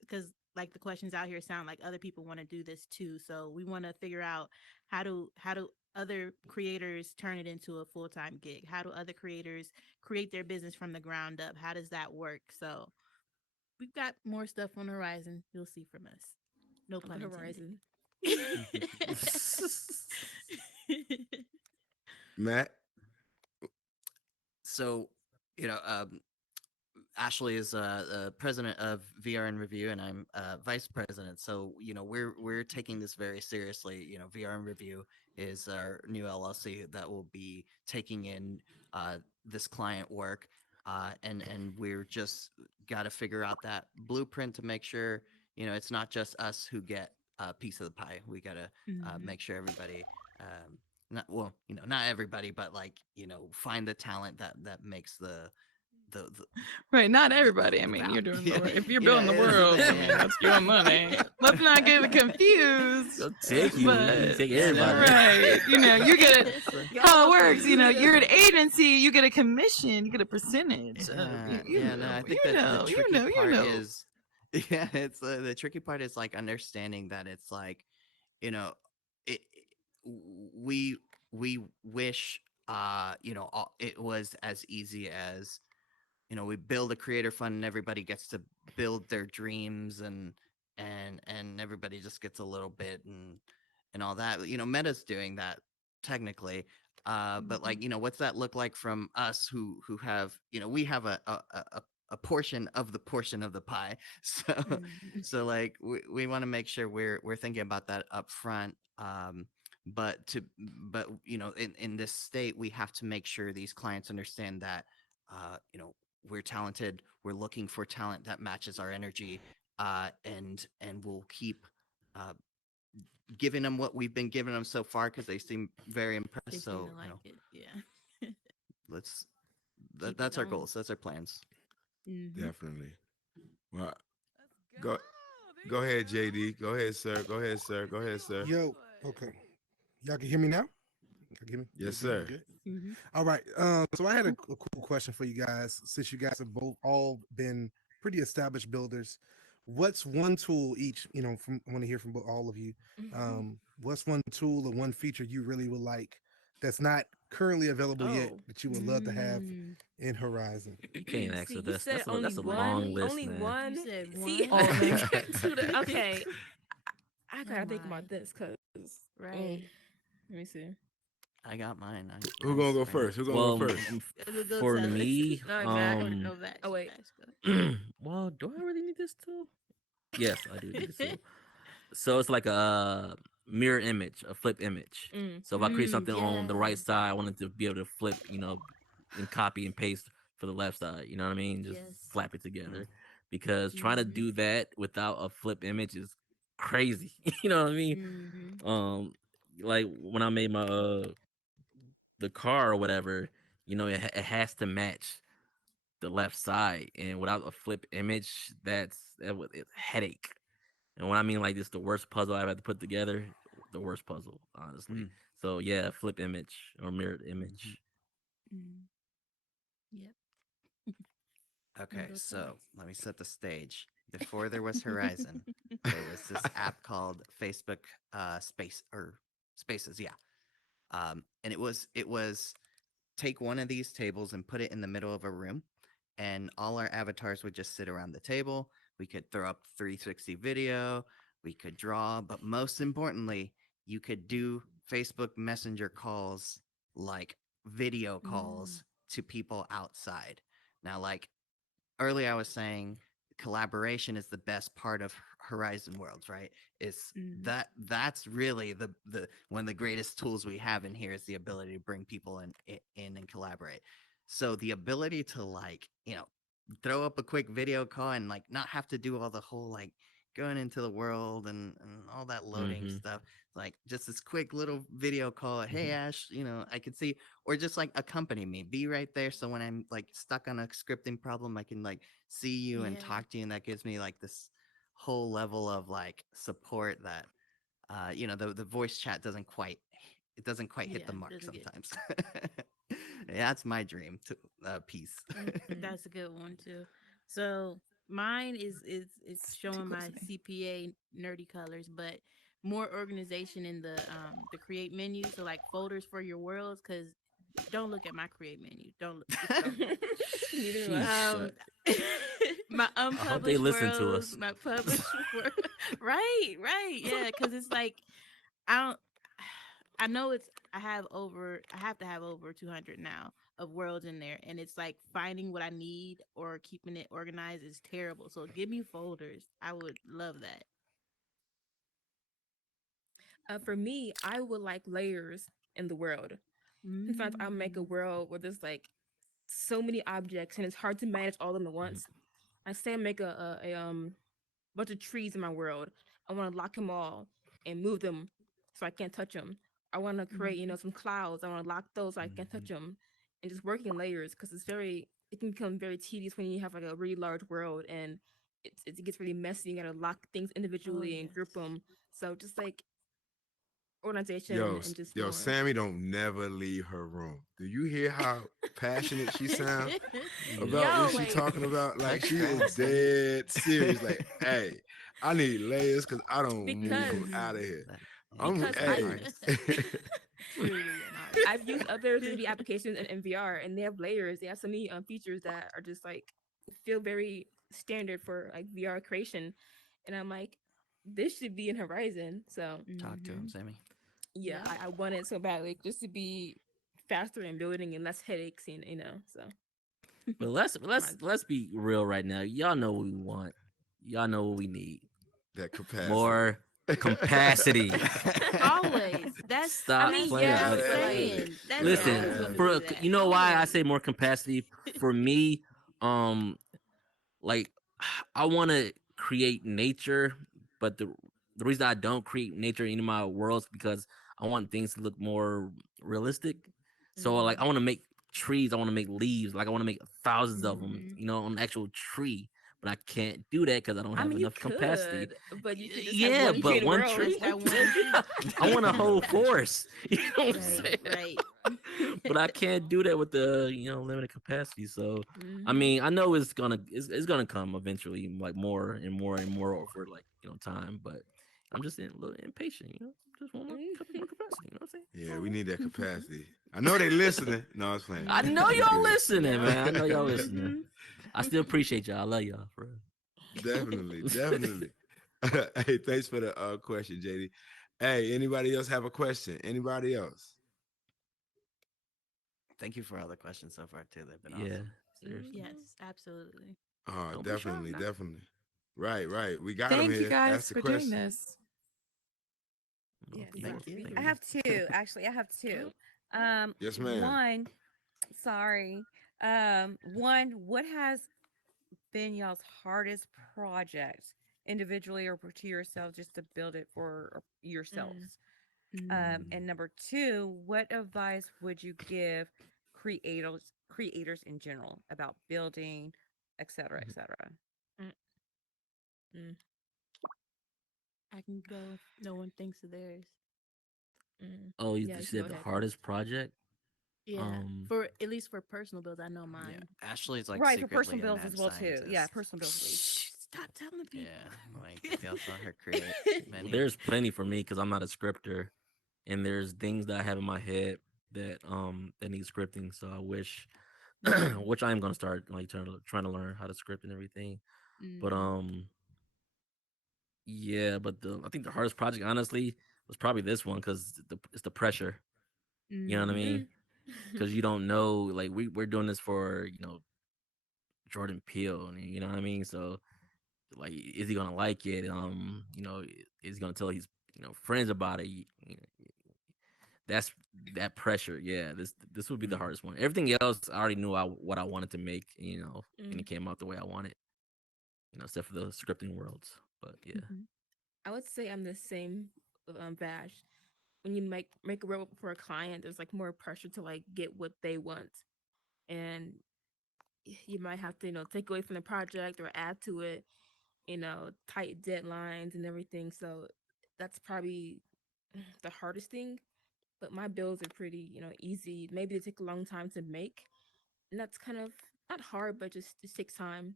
Because like the questions out here sound like other people want to do this too, so we want to figure out how do other creators turn it into a full-time gig. How do other creators create their business from the ground up? How does that work? So we've got more stuff on the horizon. You'll see from us. No On pun the intended. Matt? So, you know, Ashley is president of VR and Review, and I'm vice president. So, you know, we're taking this very seriously. You know, VR and Review is our new LLC that will be taking in this client work, and we're just got to figure out that blueprint to make sure it's not just us who get a piece of the pie. We got to make sure everybody not well, not everybody, but like, find the talent that makes the Right, not everybody. I the mean, value. you're doing Yeah, if you're building the it's the world, I thing, mean, yeah. that's your money. Let's not get it confused. They'll take you. But Take Yeah, no, everybody. right, you get it. Y'all How it welcome. works, you're an agency, you get a commission, you get a percentage. No, I think that the tricky part is, yeah, it's the tricky part is like understanding that it's like, you know, it we wish it was as easy as, we build a creator fund and everybody gets to build their dreams, and everybody just gets a little bit and all that. Meta's doing that technically, but like, what's that look like from us who have, we have a portion of the pie. So so like we want to make sure we're thinking about that up front. But in this state, we have to make sure these clients understand that we're talented, we're looking for talent that matches our energy, and we'll keep giving them what we've been giving them so far, because they seem very impressed. They seem So to like it. Yeah. let's Keep it that's our going. goals, that's our plans. Definitely. Well, go ahead, JD. Go ahead, sir. Go ahead, sir. Go ahead, sir. Yo, okay. Y'all can hear me now? Y'all can hear me? Yes, Good, sir. good. All right. So I had a cool question for you guys. Since you guys have all been pretty established builders, what's one tool each? From I want to hear from all of you. What's one tool or one feature you really would like that's not currently available yet that you would love to have in Horizon? You can't See, answer you this. said That's a only long one. list, Only man. one. You said See, one? okay. I gotta think my. about this because Right. let me see. I got mine. Who gonna go first? Who gonna Well, go first? Go for tell us. me, No, no, Vax. Oh, wait. Vax, go. well, do I really need this tool? Yes, I do need this tool. So it's like a mirror image, a flip image. So if I create something on the right side, I want it to be able to flip, and copy and paste for the left side. You know what I mean? Just slap it together. Because trying to do that without a flip image is crazy. You know what I mean? Like when I made my the car or whatever, it has to match the left side, and without a flip image, it's a headache. And when I mean like this, the worst puzzle I've had to put together, the worst puzzle, honestly. So yeah, flip image or mirrored image. Yep. Okay, so let me set the stage. Before there was Horizon, there was this app called Facebook Spaces, yeah. And it was take one of these tables and put it in the middle of a room, and all our avatars would just sit around the table. We could throw up 360 video, we could draw, but most importantly, you could do Facebook Messenger calls, like video calls to people outside. Now, like earlier I was saying, collaboration is the best part of Horizon Worlds, right? Is that's really the one of the greatest tools we have in here, is the ability to bring people in and collaborate. So the ability to, like, throw up a quick video call and like not have to do all the whole like going into the world and all that loading stuff, like just this quick little video call. Hey Ash, I could see, or just like accompany me, be right there, so when I'm like stuck on a scripting problem, I can like see you and talk to you, and that gives me like this whole level of like support that the voice chat doesn't quite hit the mark sometimes. That's my dream piece. That's a good one too. So mine is showing my CPA nerdy colors, but more organization in the create menu. So like folders for your worlds, because don't look at my create menu. Don't look. Neither do I. My I hope unpublished they listen to worlds, us. my published world. Right, yeah, because it's like I know I have to have over 200 now of worlds in there, and it's like finding what I need or keeping it organized is terrible. So give me folders. I would love that. For me, I would like layers in the world. Sometimes I'll make a world where there's like so many objects and it's hard to manage all of them at once. I say I make a bunch of trees in my world. I want to lock them all and move them so I can't touch them. I want to create, Mhm. some clouds. I want to lock those so I can't touch them, and just working in layers because it can become very tedious when you have like a really large world and it gets really messy. You gotta lock things Oh individually and group yes. them. So just like organization Yo, and just yo, more. Sammy don't never leave her room. Do you hear how passionate she sounds about Yo, what she like talking about? Like she is Congrats, Sammy. dead serious. Like, hey, I need layers because I don't move from because out of here. That- yeah, I'm because she's an I hey. artist. Truly an artist. I've used other 3D applications in VR and they have layers. They have so many features that are just like feel very standard for like VR creation, and I'm like, this should be in Horizon. So Talk to him, Mhm. Sammy. yeah, Yeah. I want it so badly just to be faster in building and less headaches, and so. But let's let's Mine's- let's be real right now. Y'all know what we want. Y'all know what we need. That capacity. More capacity. Always. That's Stop mean, that's playing. what yeah, I'm but, like- saying. That's Listen, always gonna for be that. you know why I Always. say more capacity for me, like I want to create nature, but the reason I don't create nature in my worlds because I want things to look more realistic. So like I want to make trees, I want to make leaves, like I want to make thousands of them, Mhm. on an actual tree. But I can't do that because I don't I have mean, you enough capacity. could, but you could just have Yeah, one tree but in the one world. tree, Just that one tree. I want a whole forest. You know what I'm Right, saying? right. But I can't do that with the limited capacity. So I Mhm. mean, I know it's gonna come eventually, like more and more and more over like time. But I'm just a little impatient, Just want more, more capacity. You know what I'm saying? Yeah, we need that capacity. I know they listening. No, I was playing. I know We y'all good. listening, Yeah. man. I know y'all Mhm. listening. I still appreciate y'all. I love y'all for real. Definitely, definitely. Hey, thanks for the question, JD. Hey, anybody else have a question? Anybody else? Thank you for all the questions so far too. They've been Yeah, awesome. seriously. Yes, absolutely. Don't be shy Definitely, now. definitely. Right, right. We got him Thank you here. guys Ask the for doing question. this. Yes, Thank you. I have two. Actually, I have two. Yes, ma'am. One, sorry. One, what has been y'all's hardest project individually or to yourself just to build it for yourselves? And number two, what advice would you give creators in general about building, et cetera, et cetera? Mm, I can go if no one thinks of theirs. Oh, you Yeah, you can go said the ahead. hardest project? Yeah. For at least for personal builds, I know Yeah, mine. Ashley's like Right, for secretly personal a builds mad as well too. Yeah, scientist. personal builds at least. Shh, stop telling people. Yeah, like if y'all saw her create many. There's plenty for me because I'm not a scripter, and there's things that I have in my head that need scripting. So I wish, which I am gonna start like trying to learn how to script and everything. But yeah, but I think the hardest project honestly was probably this one because it's the pressure. You know what I mean? Because you don't know, like we're doing this for Jordan Peele, and you know what I mean. So like, is he gonna like it? Is he gonna tell his friends about it? That's that pressure. Yeah, this would be the hardest one. Everything else, I already knew what I wanted to make. And it came out the way I wanted. Except for the scripting worlds. But yeah, I would say I'm the same with Vash. When you make a robot for a client, there's like more pressure to like get what they want, and you might have to take away from the project or add to it, tight deadlines and everything. So that's probably the hardest thing. But my builds are pretty easy. Maybe they take a long time to make, and that's kind of not hard, but just takes time.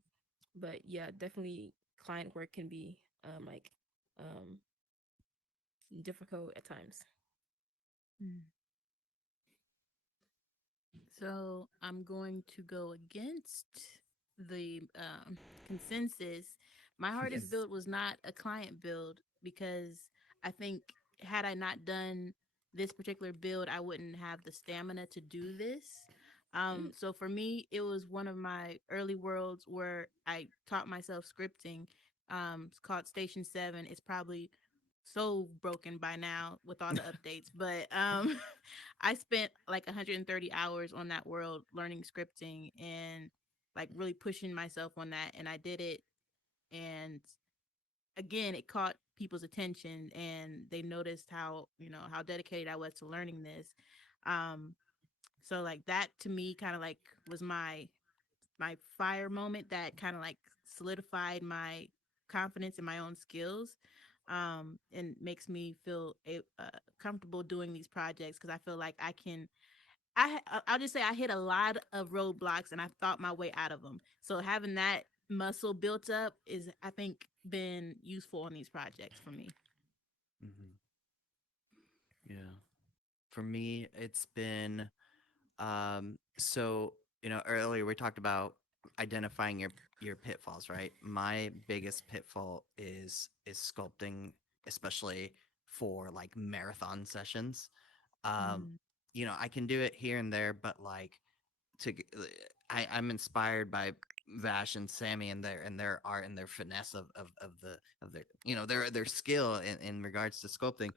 But yeah, definitely client work can be like um difficult at times. So I'm going to go against the consensus. My hardest build was not a client build because I think had I not done this particular build, I wouldn't have the stamina to do this. So for me, it was one of my early worlds where I taught myself scripting. It's called Station 7. It's probably so broken by now with all the updates, but I spent like 130 hours on that world learning scripting and like really pushing myself on that, and I did it. And again, it caught people's attention, and they noticed how, how dedicated I was to learning this. Um, so like that to me kind of like was my fire moment that kind of like solidified my confidence in my own skills, and makes me feel comfortable doing these projects because I feel like I can. I'll just say I hit a lot of roadblocks and I thought my way out of them. So having that muscle built up is, I think, been useful on these projects for me. Hmm. Yeah. For me, it's been so earlier we talked about identifying your pitfalls, right? My biggest pitfall is sculpting, especially for like marathon sessions. Um, Mm. I can do it here and there, but like I'm inspired by Vash and Sammy and their art and their finesse of their their skill in regards to sculpting.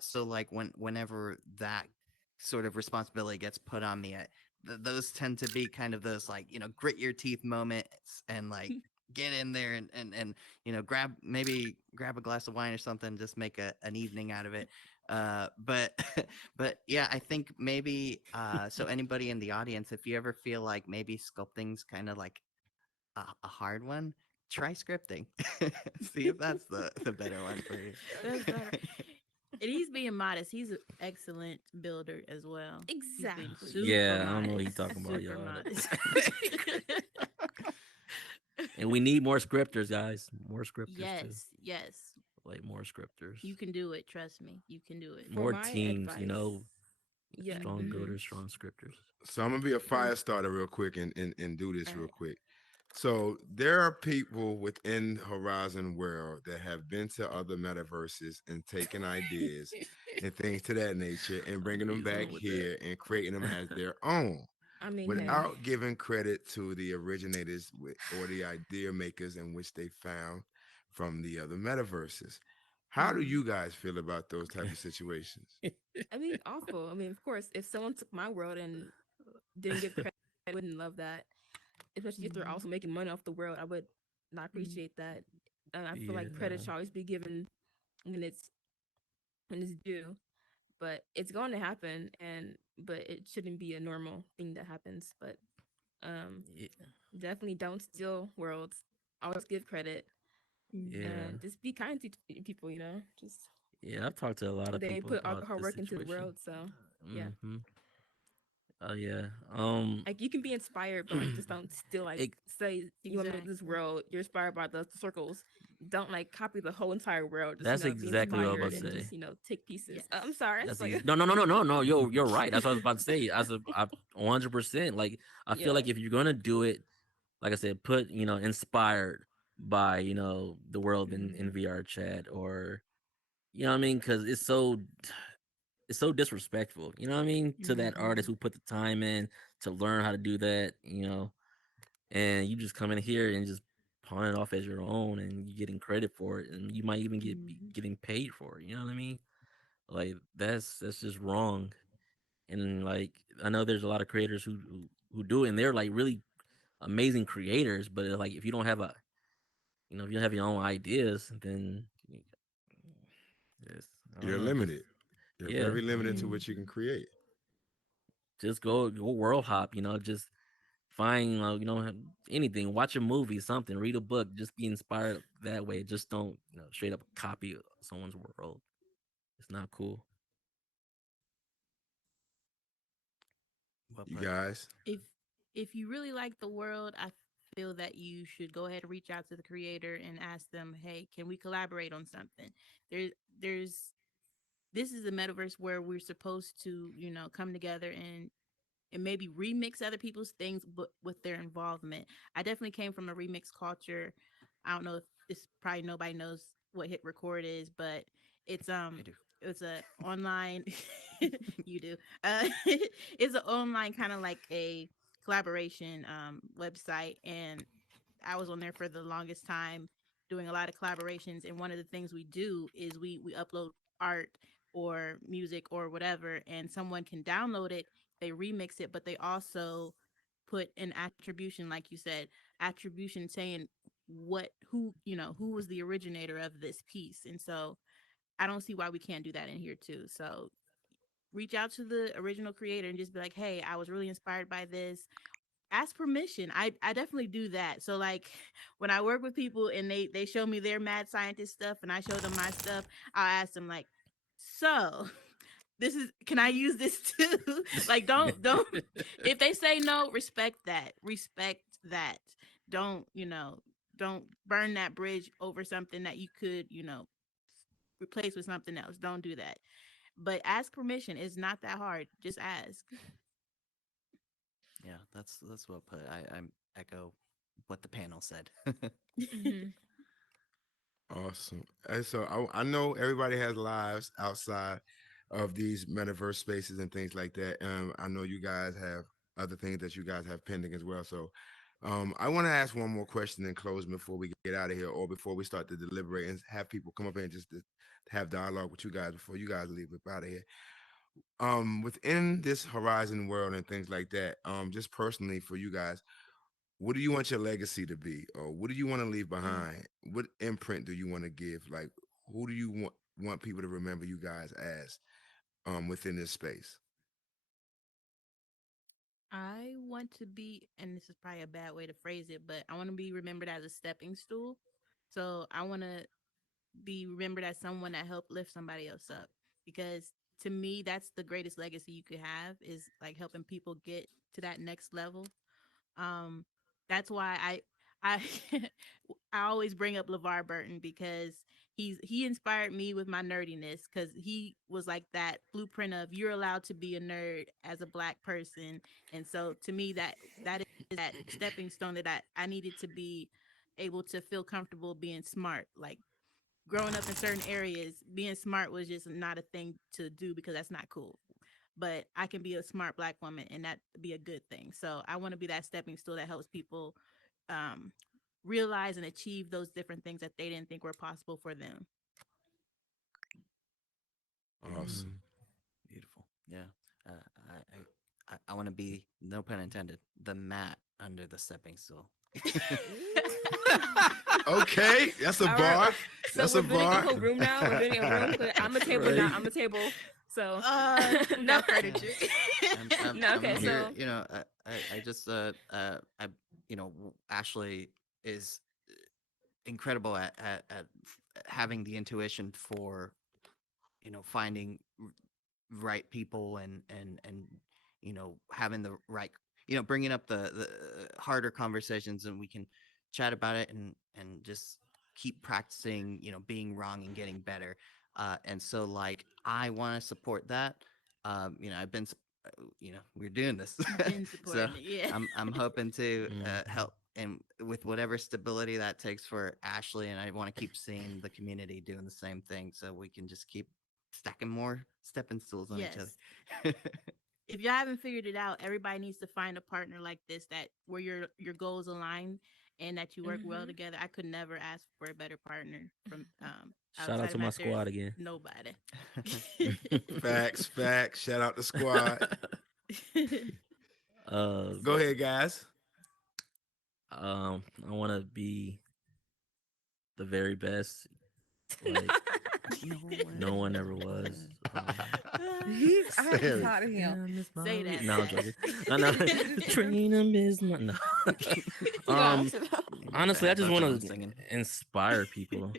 So like whenever that sort of responsibility gets put on me, those tend to be kind of those like grit your teeth moments and like get in there and grab a glass of wine or something, just make an evening out of it. But but yeah, I think maybe so anybody in the audience, if you ever feel like maybe sculpting's kind of like a hard one, try scripting. See if that's the better one for you. That's better. And he's being modest. He's an excellent builder as well. He's being Exactly. super Yeah, I don't know what modest. he's talking about, Super y'all. modest. And we need more scripters, guys. More scripters too. Yes. Like more scripters. You can do it. Trust me. You can do it. For More my teams, advice, yeah. strong Mhm. builders, strong scripters. So I'm gonna be a For fire starter real quick and do this all real right. quick. So there are people within Horizon World that have been to other metaverses and taken ideas and things to that nature and bringing them He's on back with that. here and creating them as their own I mean, hey. without giving credit to the originators or the idea makers in which they found from the other metaverses. How do Mhm. you guys feel about those type of situations? I mean, awful. I mean, of course, if someone took my world and didn't give credit, I wouldn't love that. Especially if they're Mhm. also making money off the world, I would not Mhm. appreciate that. And I feel like credit Yeah. should always be given when it's due. But it's going to happen, but it shouldn't be a normal thing that happens. But um, Yeah. definitely don't steal worlds. Always give credit Mhm. Yeah. and just be kind to people. Just Yeah. I've talked to a lot of they people put all about the hard this work into the situation. world. So yeah. Mm-hmm. Oh yeah. Like you can be inspired, but like just don't still like it, say you want to make this Exactly. world. You're inspired by the circles. Don't like copy the whole entire world. Just that's be exactly what I was inspired about to and say. just take pieces. Yes. I'm sorry. That's like No, no, no, no, no, no. You're right. That's what I was about to say. I 100%. Like I feel yeah. like if you're gonna do it, like I said, put inspired by the world in Mhm. VR chat, or what I mean, because it's so disrespectful. You know what I mean, to that artist Mhm. who put the time in to learn how to do that. And you just come in here and just pawn it off as your own, and you getting credit for it, and you might even be Mhm. getting paid for it. You know what I mean? Like that's just wrong. And like I know there's a lot of creators who do it, and they're like really amazing creators. But like if you don't have if you don't have your own ideas, then just, I You're don't know, just limited. You're yeah, very limited to Mhm. what you can create. just go world hop. Just find anything, watch a movie, something, read a book, just be inspired that way. Just don't straight up copy someone's world. It's not cool. Well You put. guys, If you really like the world, I feel that you should go ahead and reach out to the creator and ask them, "Hey, can we collaborate on something?" There's this is a metaverse where we're supposed to, come together and maybe remix other people's things, but with their involvement. I definitely came from a remix culture. I don't know if this probably nobody knows what hit record is, but it's I do. it's a online you do. It's an online kind of like a collaboration website, and I was on there for the longest time doing a lot of collaborations. And one of the things we do is we upload art or music or whatever, and someone can download it, they remix it, but they also put an attribution, like you said, attribution saying who was the originator of this piece. And so I don't see why we can't do that in here too. So reach out to the original creator and just be like, hey, I was really inspired by this. Ask permission. I definitely do that. So like when I work with people and they show me their mad scientist stuff and I show them my stuff, I'll ask them like, so can I use this too? Like don't if they say no, respect that. Respect that. Don't, don't burn that bridge over something that you could, replace with something else. Don't do that. But ask permission. It's not that hard. Just ask. Yeah, that's well put. I echo what the panel said. Mhm. Awesome. And so I know everybody has lives outside of these metaverse spaces and things like that. I know you guys have other things that you guys have pending as well. So I want to ask one more question in closing before we get out of here, or before we start to deliberate and have people come up and just to have dialogue with you guys before you guys leave up out of here. Within this Horizon world and things like that, just personally for you guys, what do you want your legacy to be, or what do you want to leave behind? What imprint do you want to give? Like, who do you want people to remember you guys as within this space? I want to be, and this is probably a bad way to phrase it, but I want to be remembered as a stepping stool. So I want to be remembered as someone that helped lift somebody else up, because to me that's the greatest legacy you could have, is like helping people get to that next level. um that's why I I always bring up LeVar Burton, because he inspired me with my nerdiness, because he was like that blueprint of you're allowed to be a nerd as a Black person. And so to me that is that stepping stone that I needed to be able to feel comfortable being smart. Like growing up in certain areas, being smart was just not a thing to do because that's not cool. But I can be a smart Black woman and that be a good thing. So I want to be that stepping stool that helps people um, realize and achieve those different things that they didn't think were possible for them. Awesome. Beautiful. Yeah. I want to be, no pun intended, the mat under the stepping stool. Okay, that's a All bar. right. So That's we're a doing a bar. whole room now. We're doing a room. I'm a table now. Right. I'm a table. So We no. got furniture. No, okay, I'm here. so I just Ashley is incredible at having the intuition for finding right people and having the right bringing up the harder conversations, and we can chat about it and just keep practicing being wrong and getting better. And so like I want to support that. I've been we're doing this. Been So supporting it, yeah. I'm hoping to Mhm. help and with whatever stability that takes for Ashley, and I want to keep seeing the community doing the same thing, so we can just keep stacking more stepping stools on each Yes. other. If y'all haven't figured it out, everybody needs to find a partner like this, that where your goals align and that you work well together. I could never ask for a better partner from Shout out outside to of my Matt. There's squad again. nobody. Facts. Shout out the squad. uh, Go ahead, guys. I want to be the very best. Like no one ever was. I'm Sam. tired of him. Say that. No, I'm Seth. joking. I know. Train them is not. No. Honestly, I just want Everyone's to singing. inspire people.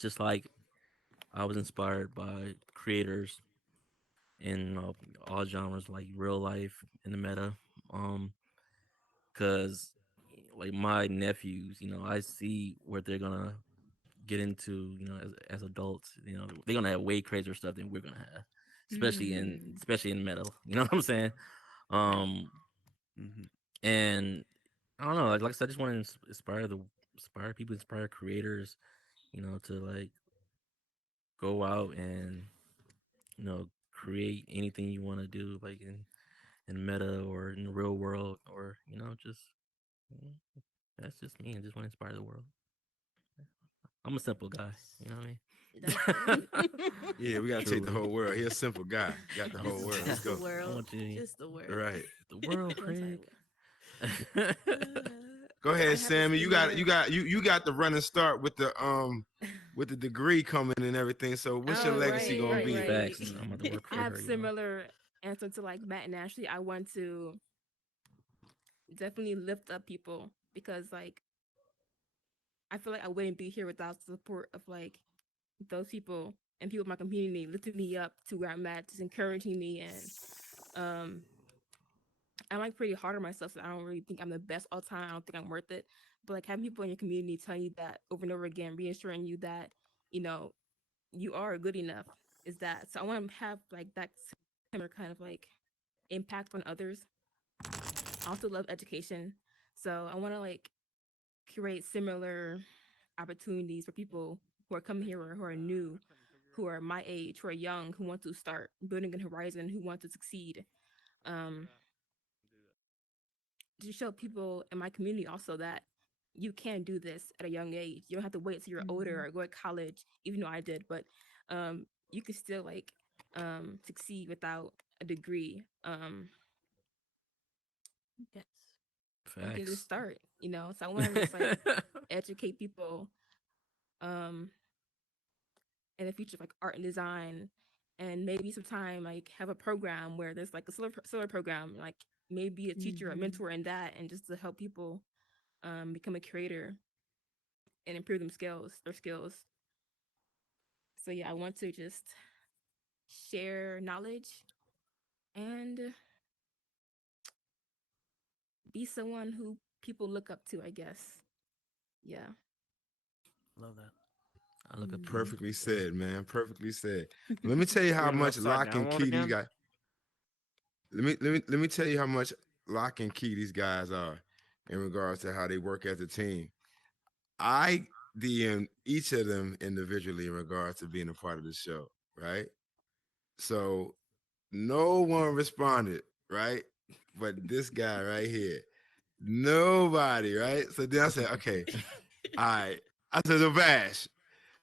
Just like I was inspired by creators in all genres, like real life and the meta. Cause like my nephews, I see what they're gonna get into, as adults. They're gonna have way crazier stuff than we're gonna have, especially in metal. You know what I'm saying? Um, Mhm. and I don't know, like I said, I just want to inspire people, inspire creators, to like go out and create anything you want to do, like in meta or in the real world, or just mm, that's just me. I just want to inspire the world. I'm a simple guy, you know what I mean? Yeah, we gotta take the Truly. whole world. He's a simple guy. Got the whole world. Let's Just the go. I world. want you, Just the world. Right. the world, The entire Craig. world. Go I ahead, have a Sammy. You similar. got the running start with the degree coming and everything. So what's your Oh, legacy right, gonna right, be? right. Facts. I'm about to work I for have her. similar answer to like Matt and Ashley. I want to definitely lift up people because like I feel like I wouldn't be here without the support of like those people and people in my community lifting me up to where I'm at, just encouraging me. And um I'm like pretty hard on myself, so I don't really think I'm the best all the time. I don't think I'm worth it. But like having people in your community tell you that over and over again, reassuring you that, you know, you are good enough is that. So I want to have like that similar kind of like impact on others. I also love education. So I want to like create similar opportunities for people who are coming here or who are new, who are my age, who are young, who want to start building a horizon, who want to succeed. Um, to show people in my community also that you can do this at a young age. You don't have to wait till you're older or go to college, even though I did, but you can still like succeed without a degree. Yes. You can just Facts. start, you know. So I want to just like educate people in the future of like art and design, and maybe sometime like have a program where there's like a solar program, like maybe a teacher or a mentor in that, and just to help people become a creator and improve their skills. So yeah, I want to just share knowledge and be someone who people look up to, I guess. Yeah. Love that. I look up to you. Perfectly said, man. Perfectly said. Let me tell you how Doing an much upside lock down and one key these again? guys. Let me tell you how much lock and key these guys are in regards to how they work as a team. I DM each of them individually in regards to being a part of the show, right? So no one responded, right? But this guy right here, nobody, right? So then I said, okay, all right. I said, so Bash,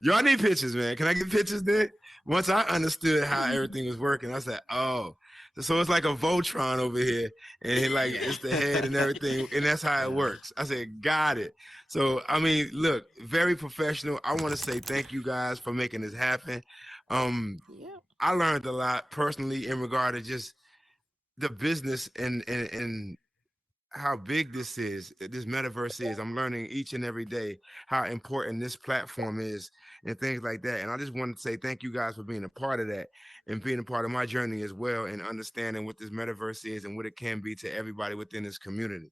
y'all need pictures, man. Can I get pictures then? Once I understood how everything was working, I said, oh. So it's like a Voltron over here, and like it's the head and everything, and that's how it works. I said, got it. So I mean, look, very professional. I want to say thank you guys for making this happen. I learned a lot personally in regard to just the business and how big this metaverse is. I'm learning each and every day how important this platform is and things like that. And I just want to say thank you guys for being a part of that and being a part of my journey as well and understanding what this metaverse is and what it can be to everybody within this community.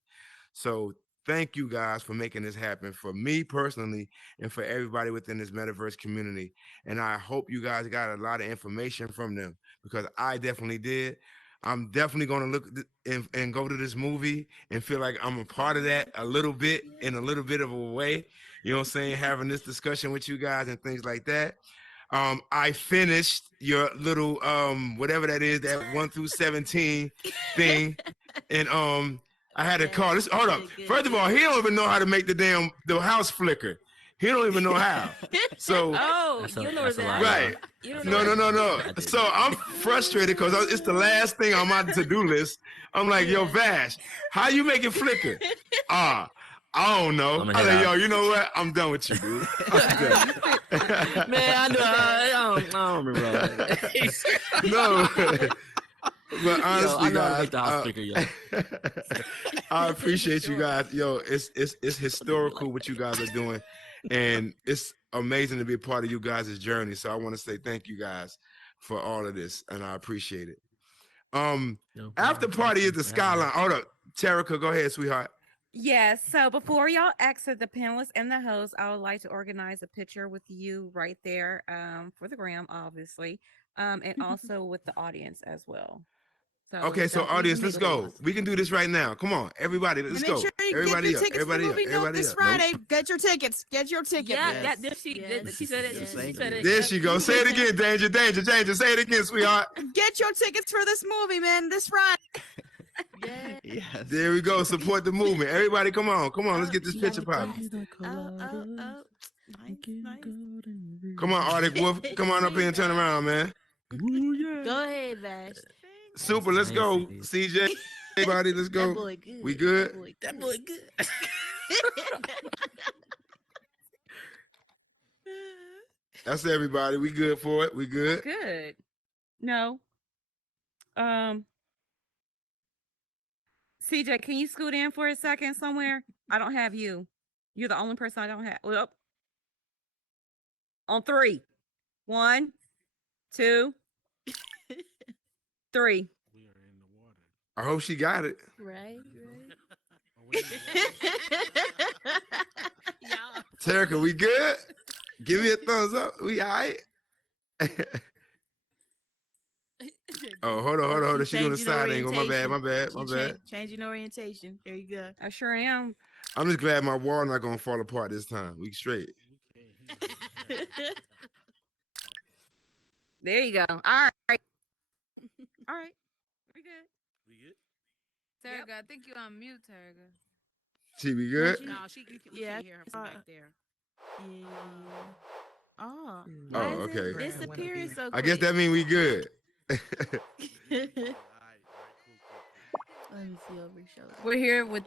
So thank you guys for making this happen for me personally and for everybody within this metaverse community. And I hope you guys got a lot of information from them because I definitely did. I'm definitely going to look and go to this movie and feel like I'm a part of that a little bit in a little bit of a way. You know what I'm saying? Having this discussion with you guys and things like that. I finished your little whatever that is, that 1 through 17 thing. And I had to call this. Hold up. First of all, he don't even know how to make the house flicker. He don't even know how. So You know that. right. No. So I'm frustrated because it's the last thing on my to-do list. I'm like, yo, Vash, how you make it flicker? I don't know. I'm like, yo, you know what? I'm done with you, dude. I'm done. Man, I don't remember. No. But honestly, yo, I know how to guys, make the house flicker, yo. I appreciate you guys. Yo, it's historical what you guys are doing, and it's amazing to be a part of you guys' journey. So I want to say thank you guys for all of this, and I appreciate it. After party is the Skyline. Hold up, Terica, go ahead, sweetheart. Yes. So before y'all exit the panelists and the host, I would like to organize a picture with you right there for the gram, obviously, and also with the audience as well. So Okay, so audience, let's go. We can do this right now. Come on, everybody, let's go. Make sure you Everybody get your up. tickets Everybody for up. movie Nope Everybody this up. Friday. Get your tickets. Get your tickets. Yeah, she said it. She said it. There she goes. Say it again, Danger. Say it again, sweetheart. Get your tickets for this movie, man, this Friday. Yes. There we go. Support the movement. Everybody, come on. Let's get this picture popping. Nice. Come on, Arctic Wolf. Come on up here and turn around, man. Go ahead, Vash. Super. Let's go, CJ. everybody, let's go. That boy good. We good? That boy good. That's everybody. We good for it. We good. Good. No. CJ, can you scoot in for a second somewhere? I don't have you. You're the only person I don't have. Well, on 3. 1, 2, 3. I hope she got it. Right. Terica, we good? Give me a thumbs up. We all right? Oh, hold on. She on the side angle. My bad. Changing orientation. There you go. I sure am. I'm just glad my wall not gonna fall apart this time. We straight. There you go. All right. All right. We good. Terga, I think you're on mute, Terga. She be good? No, you can Yeah, hear her from back there. Yeah. Oh. Oh, why is it okay. disappearing so I guess quick? that mean we good. Let me see over your shoulder. We're here with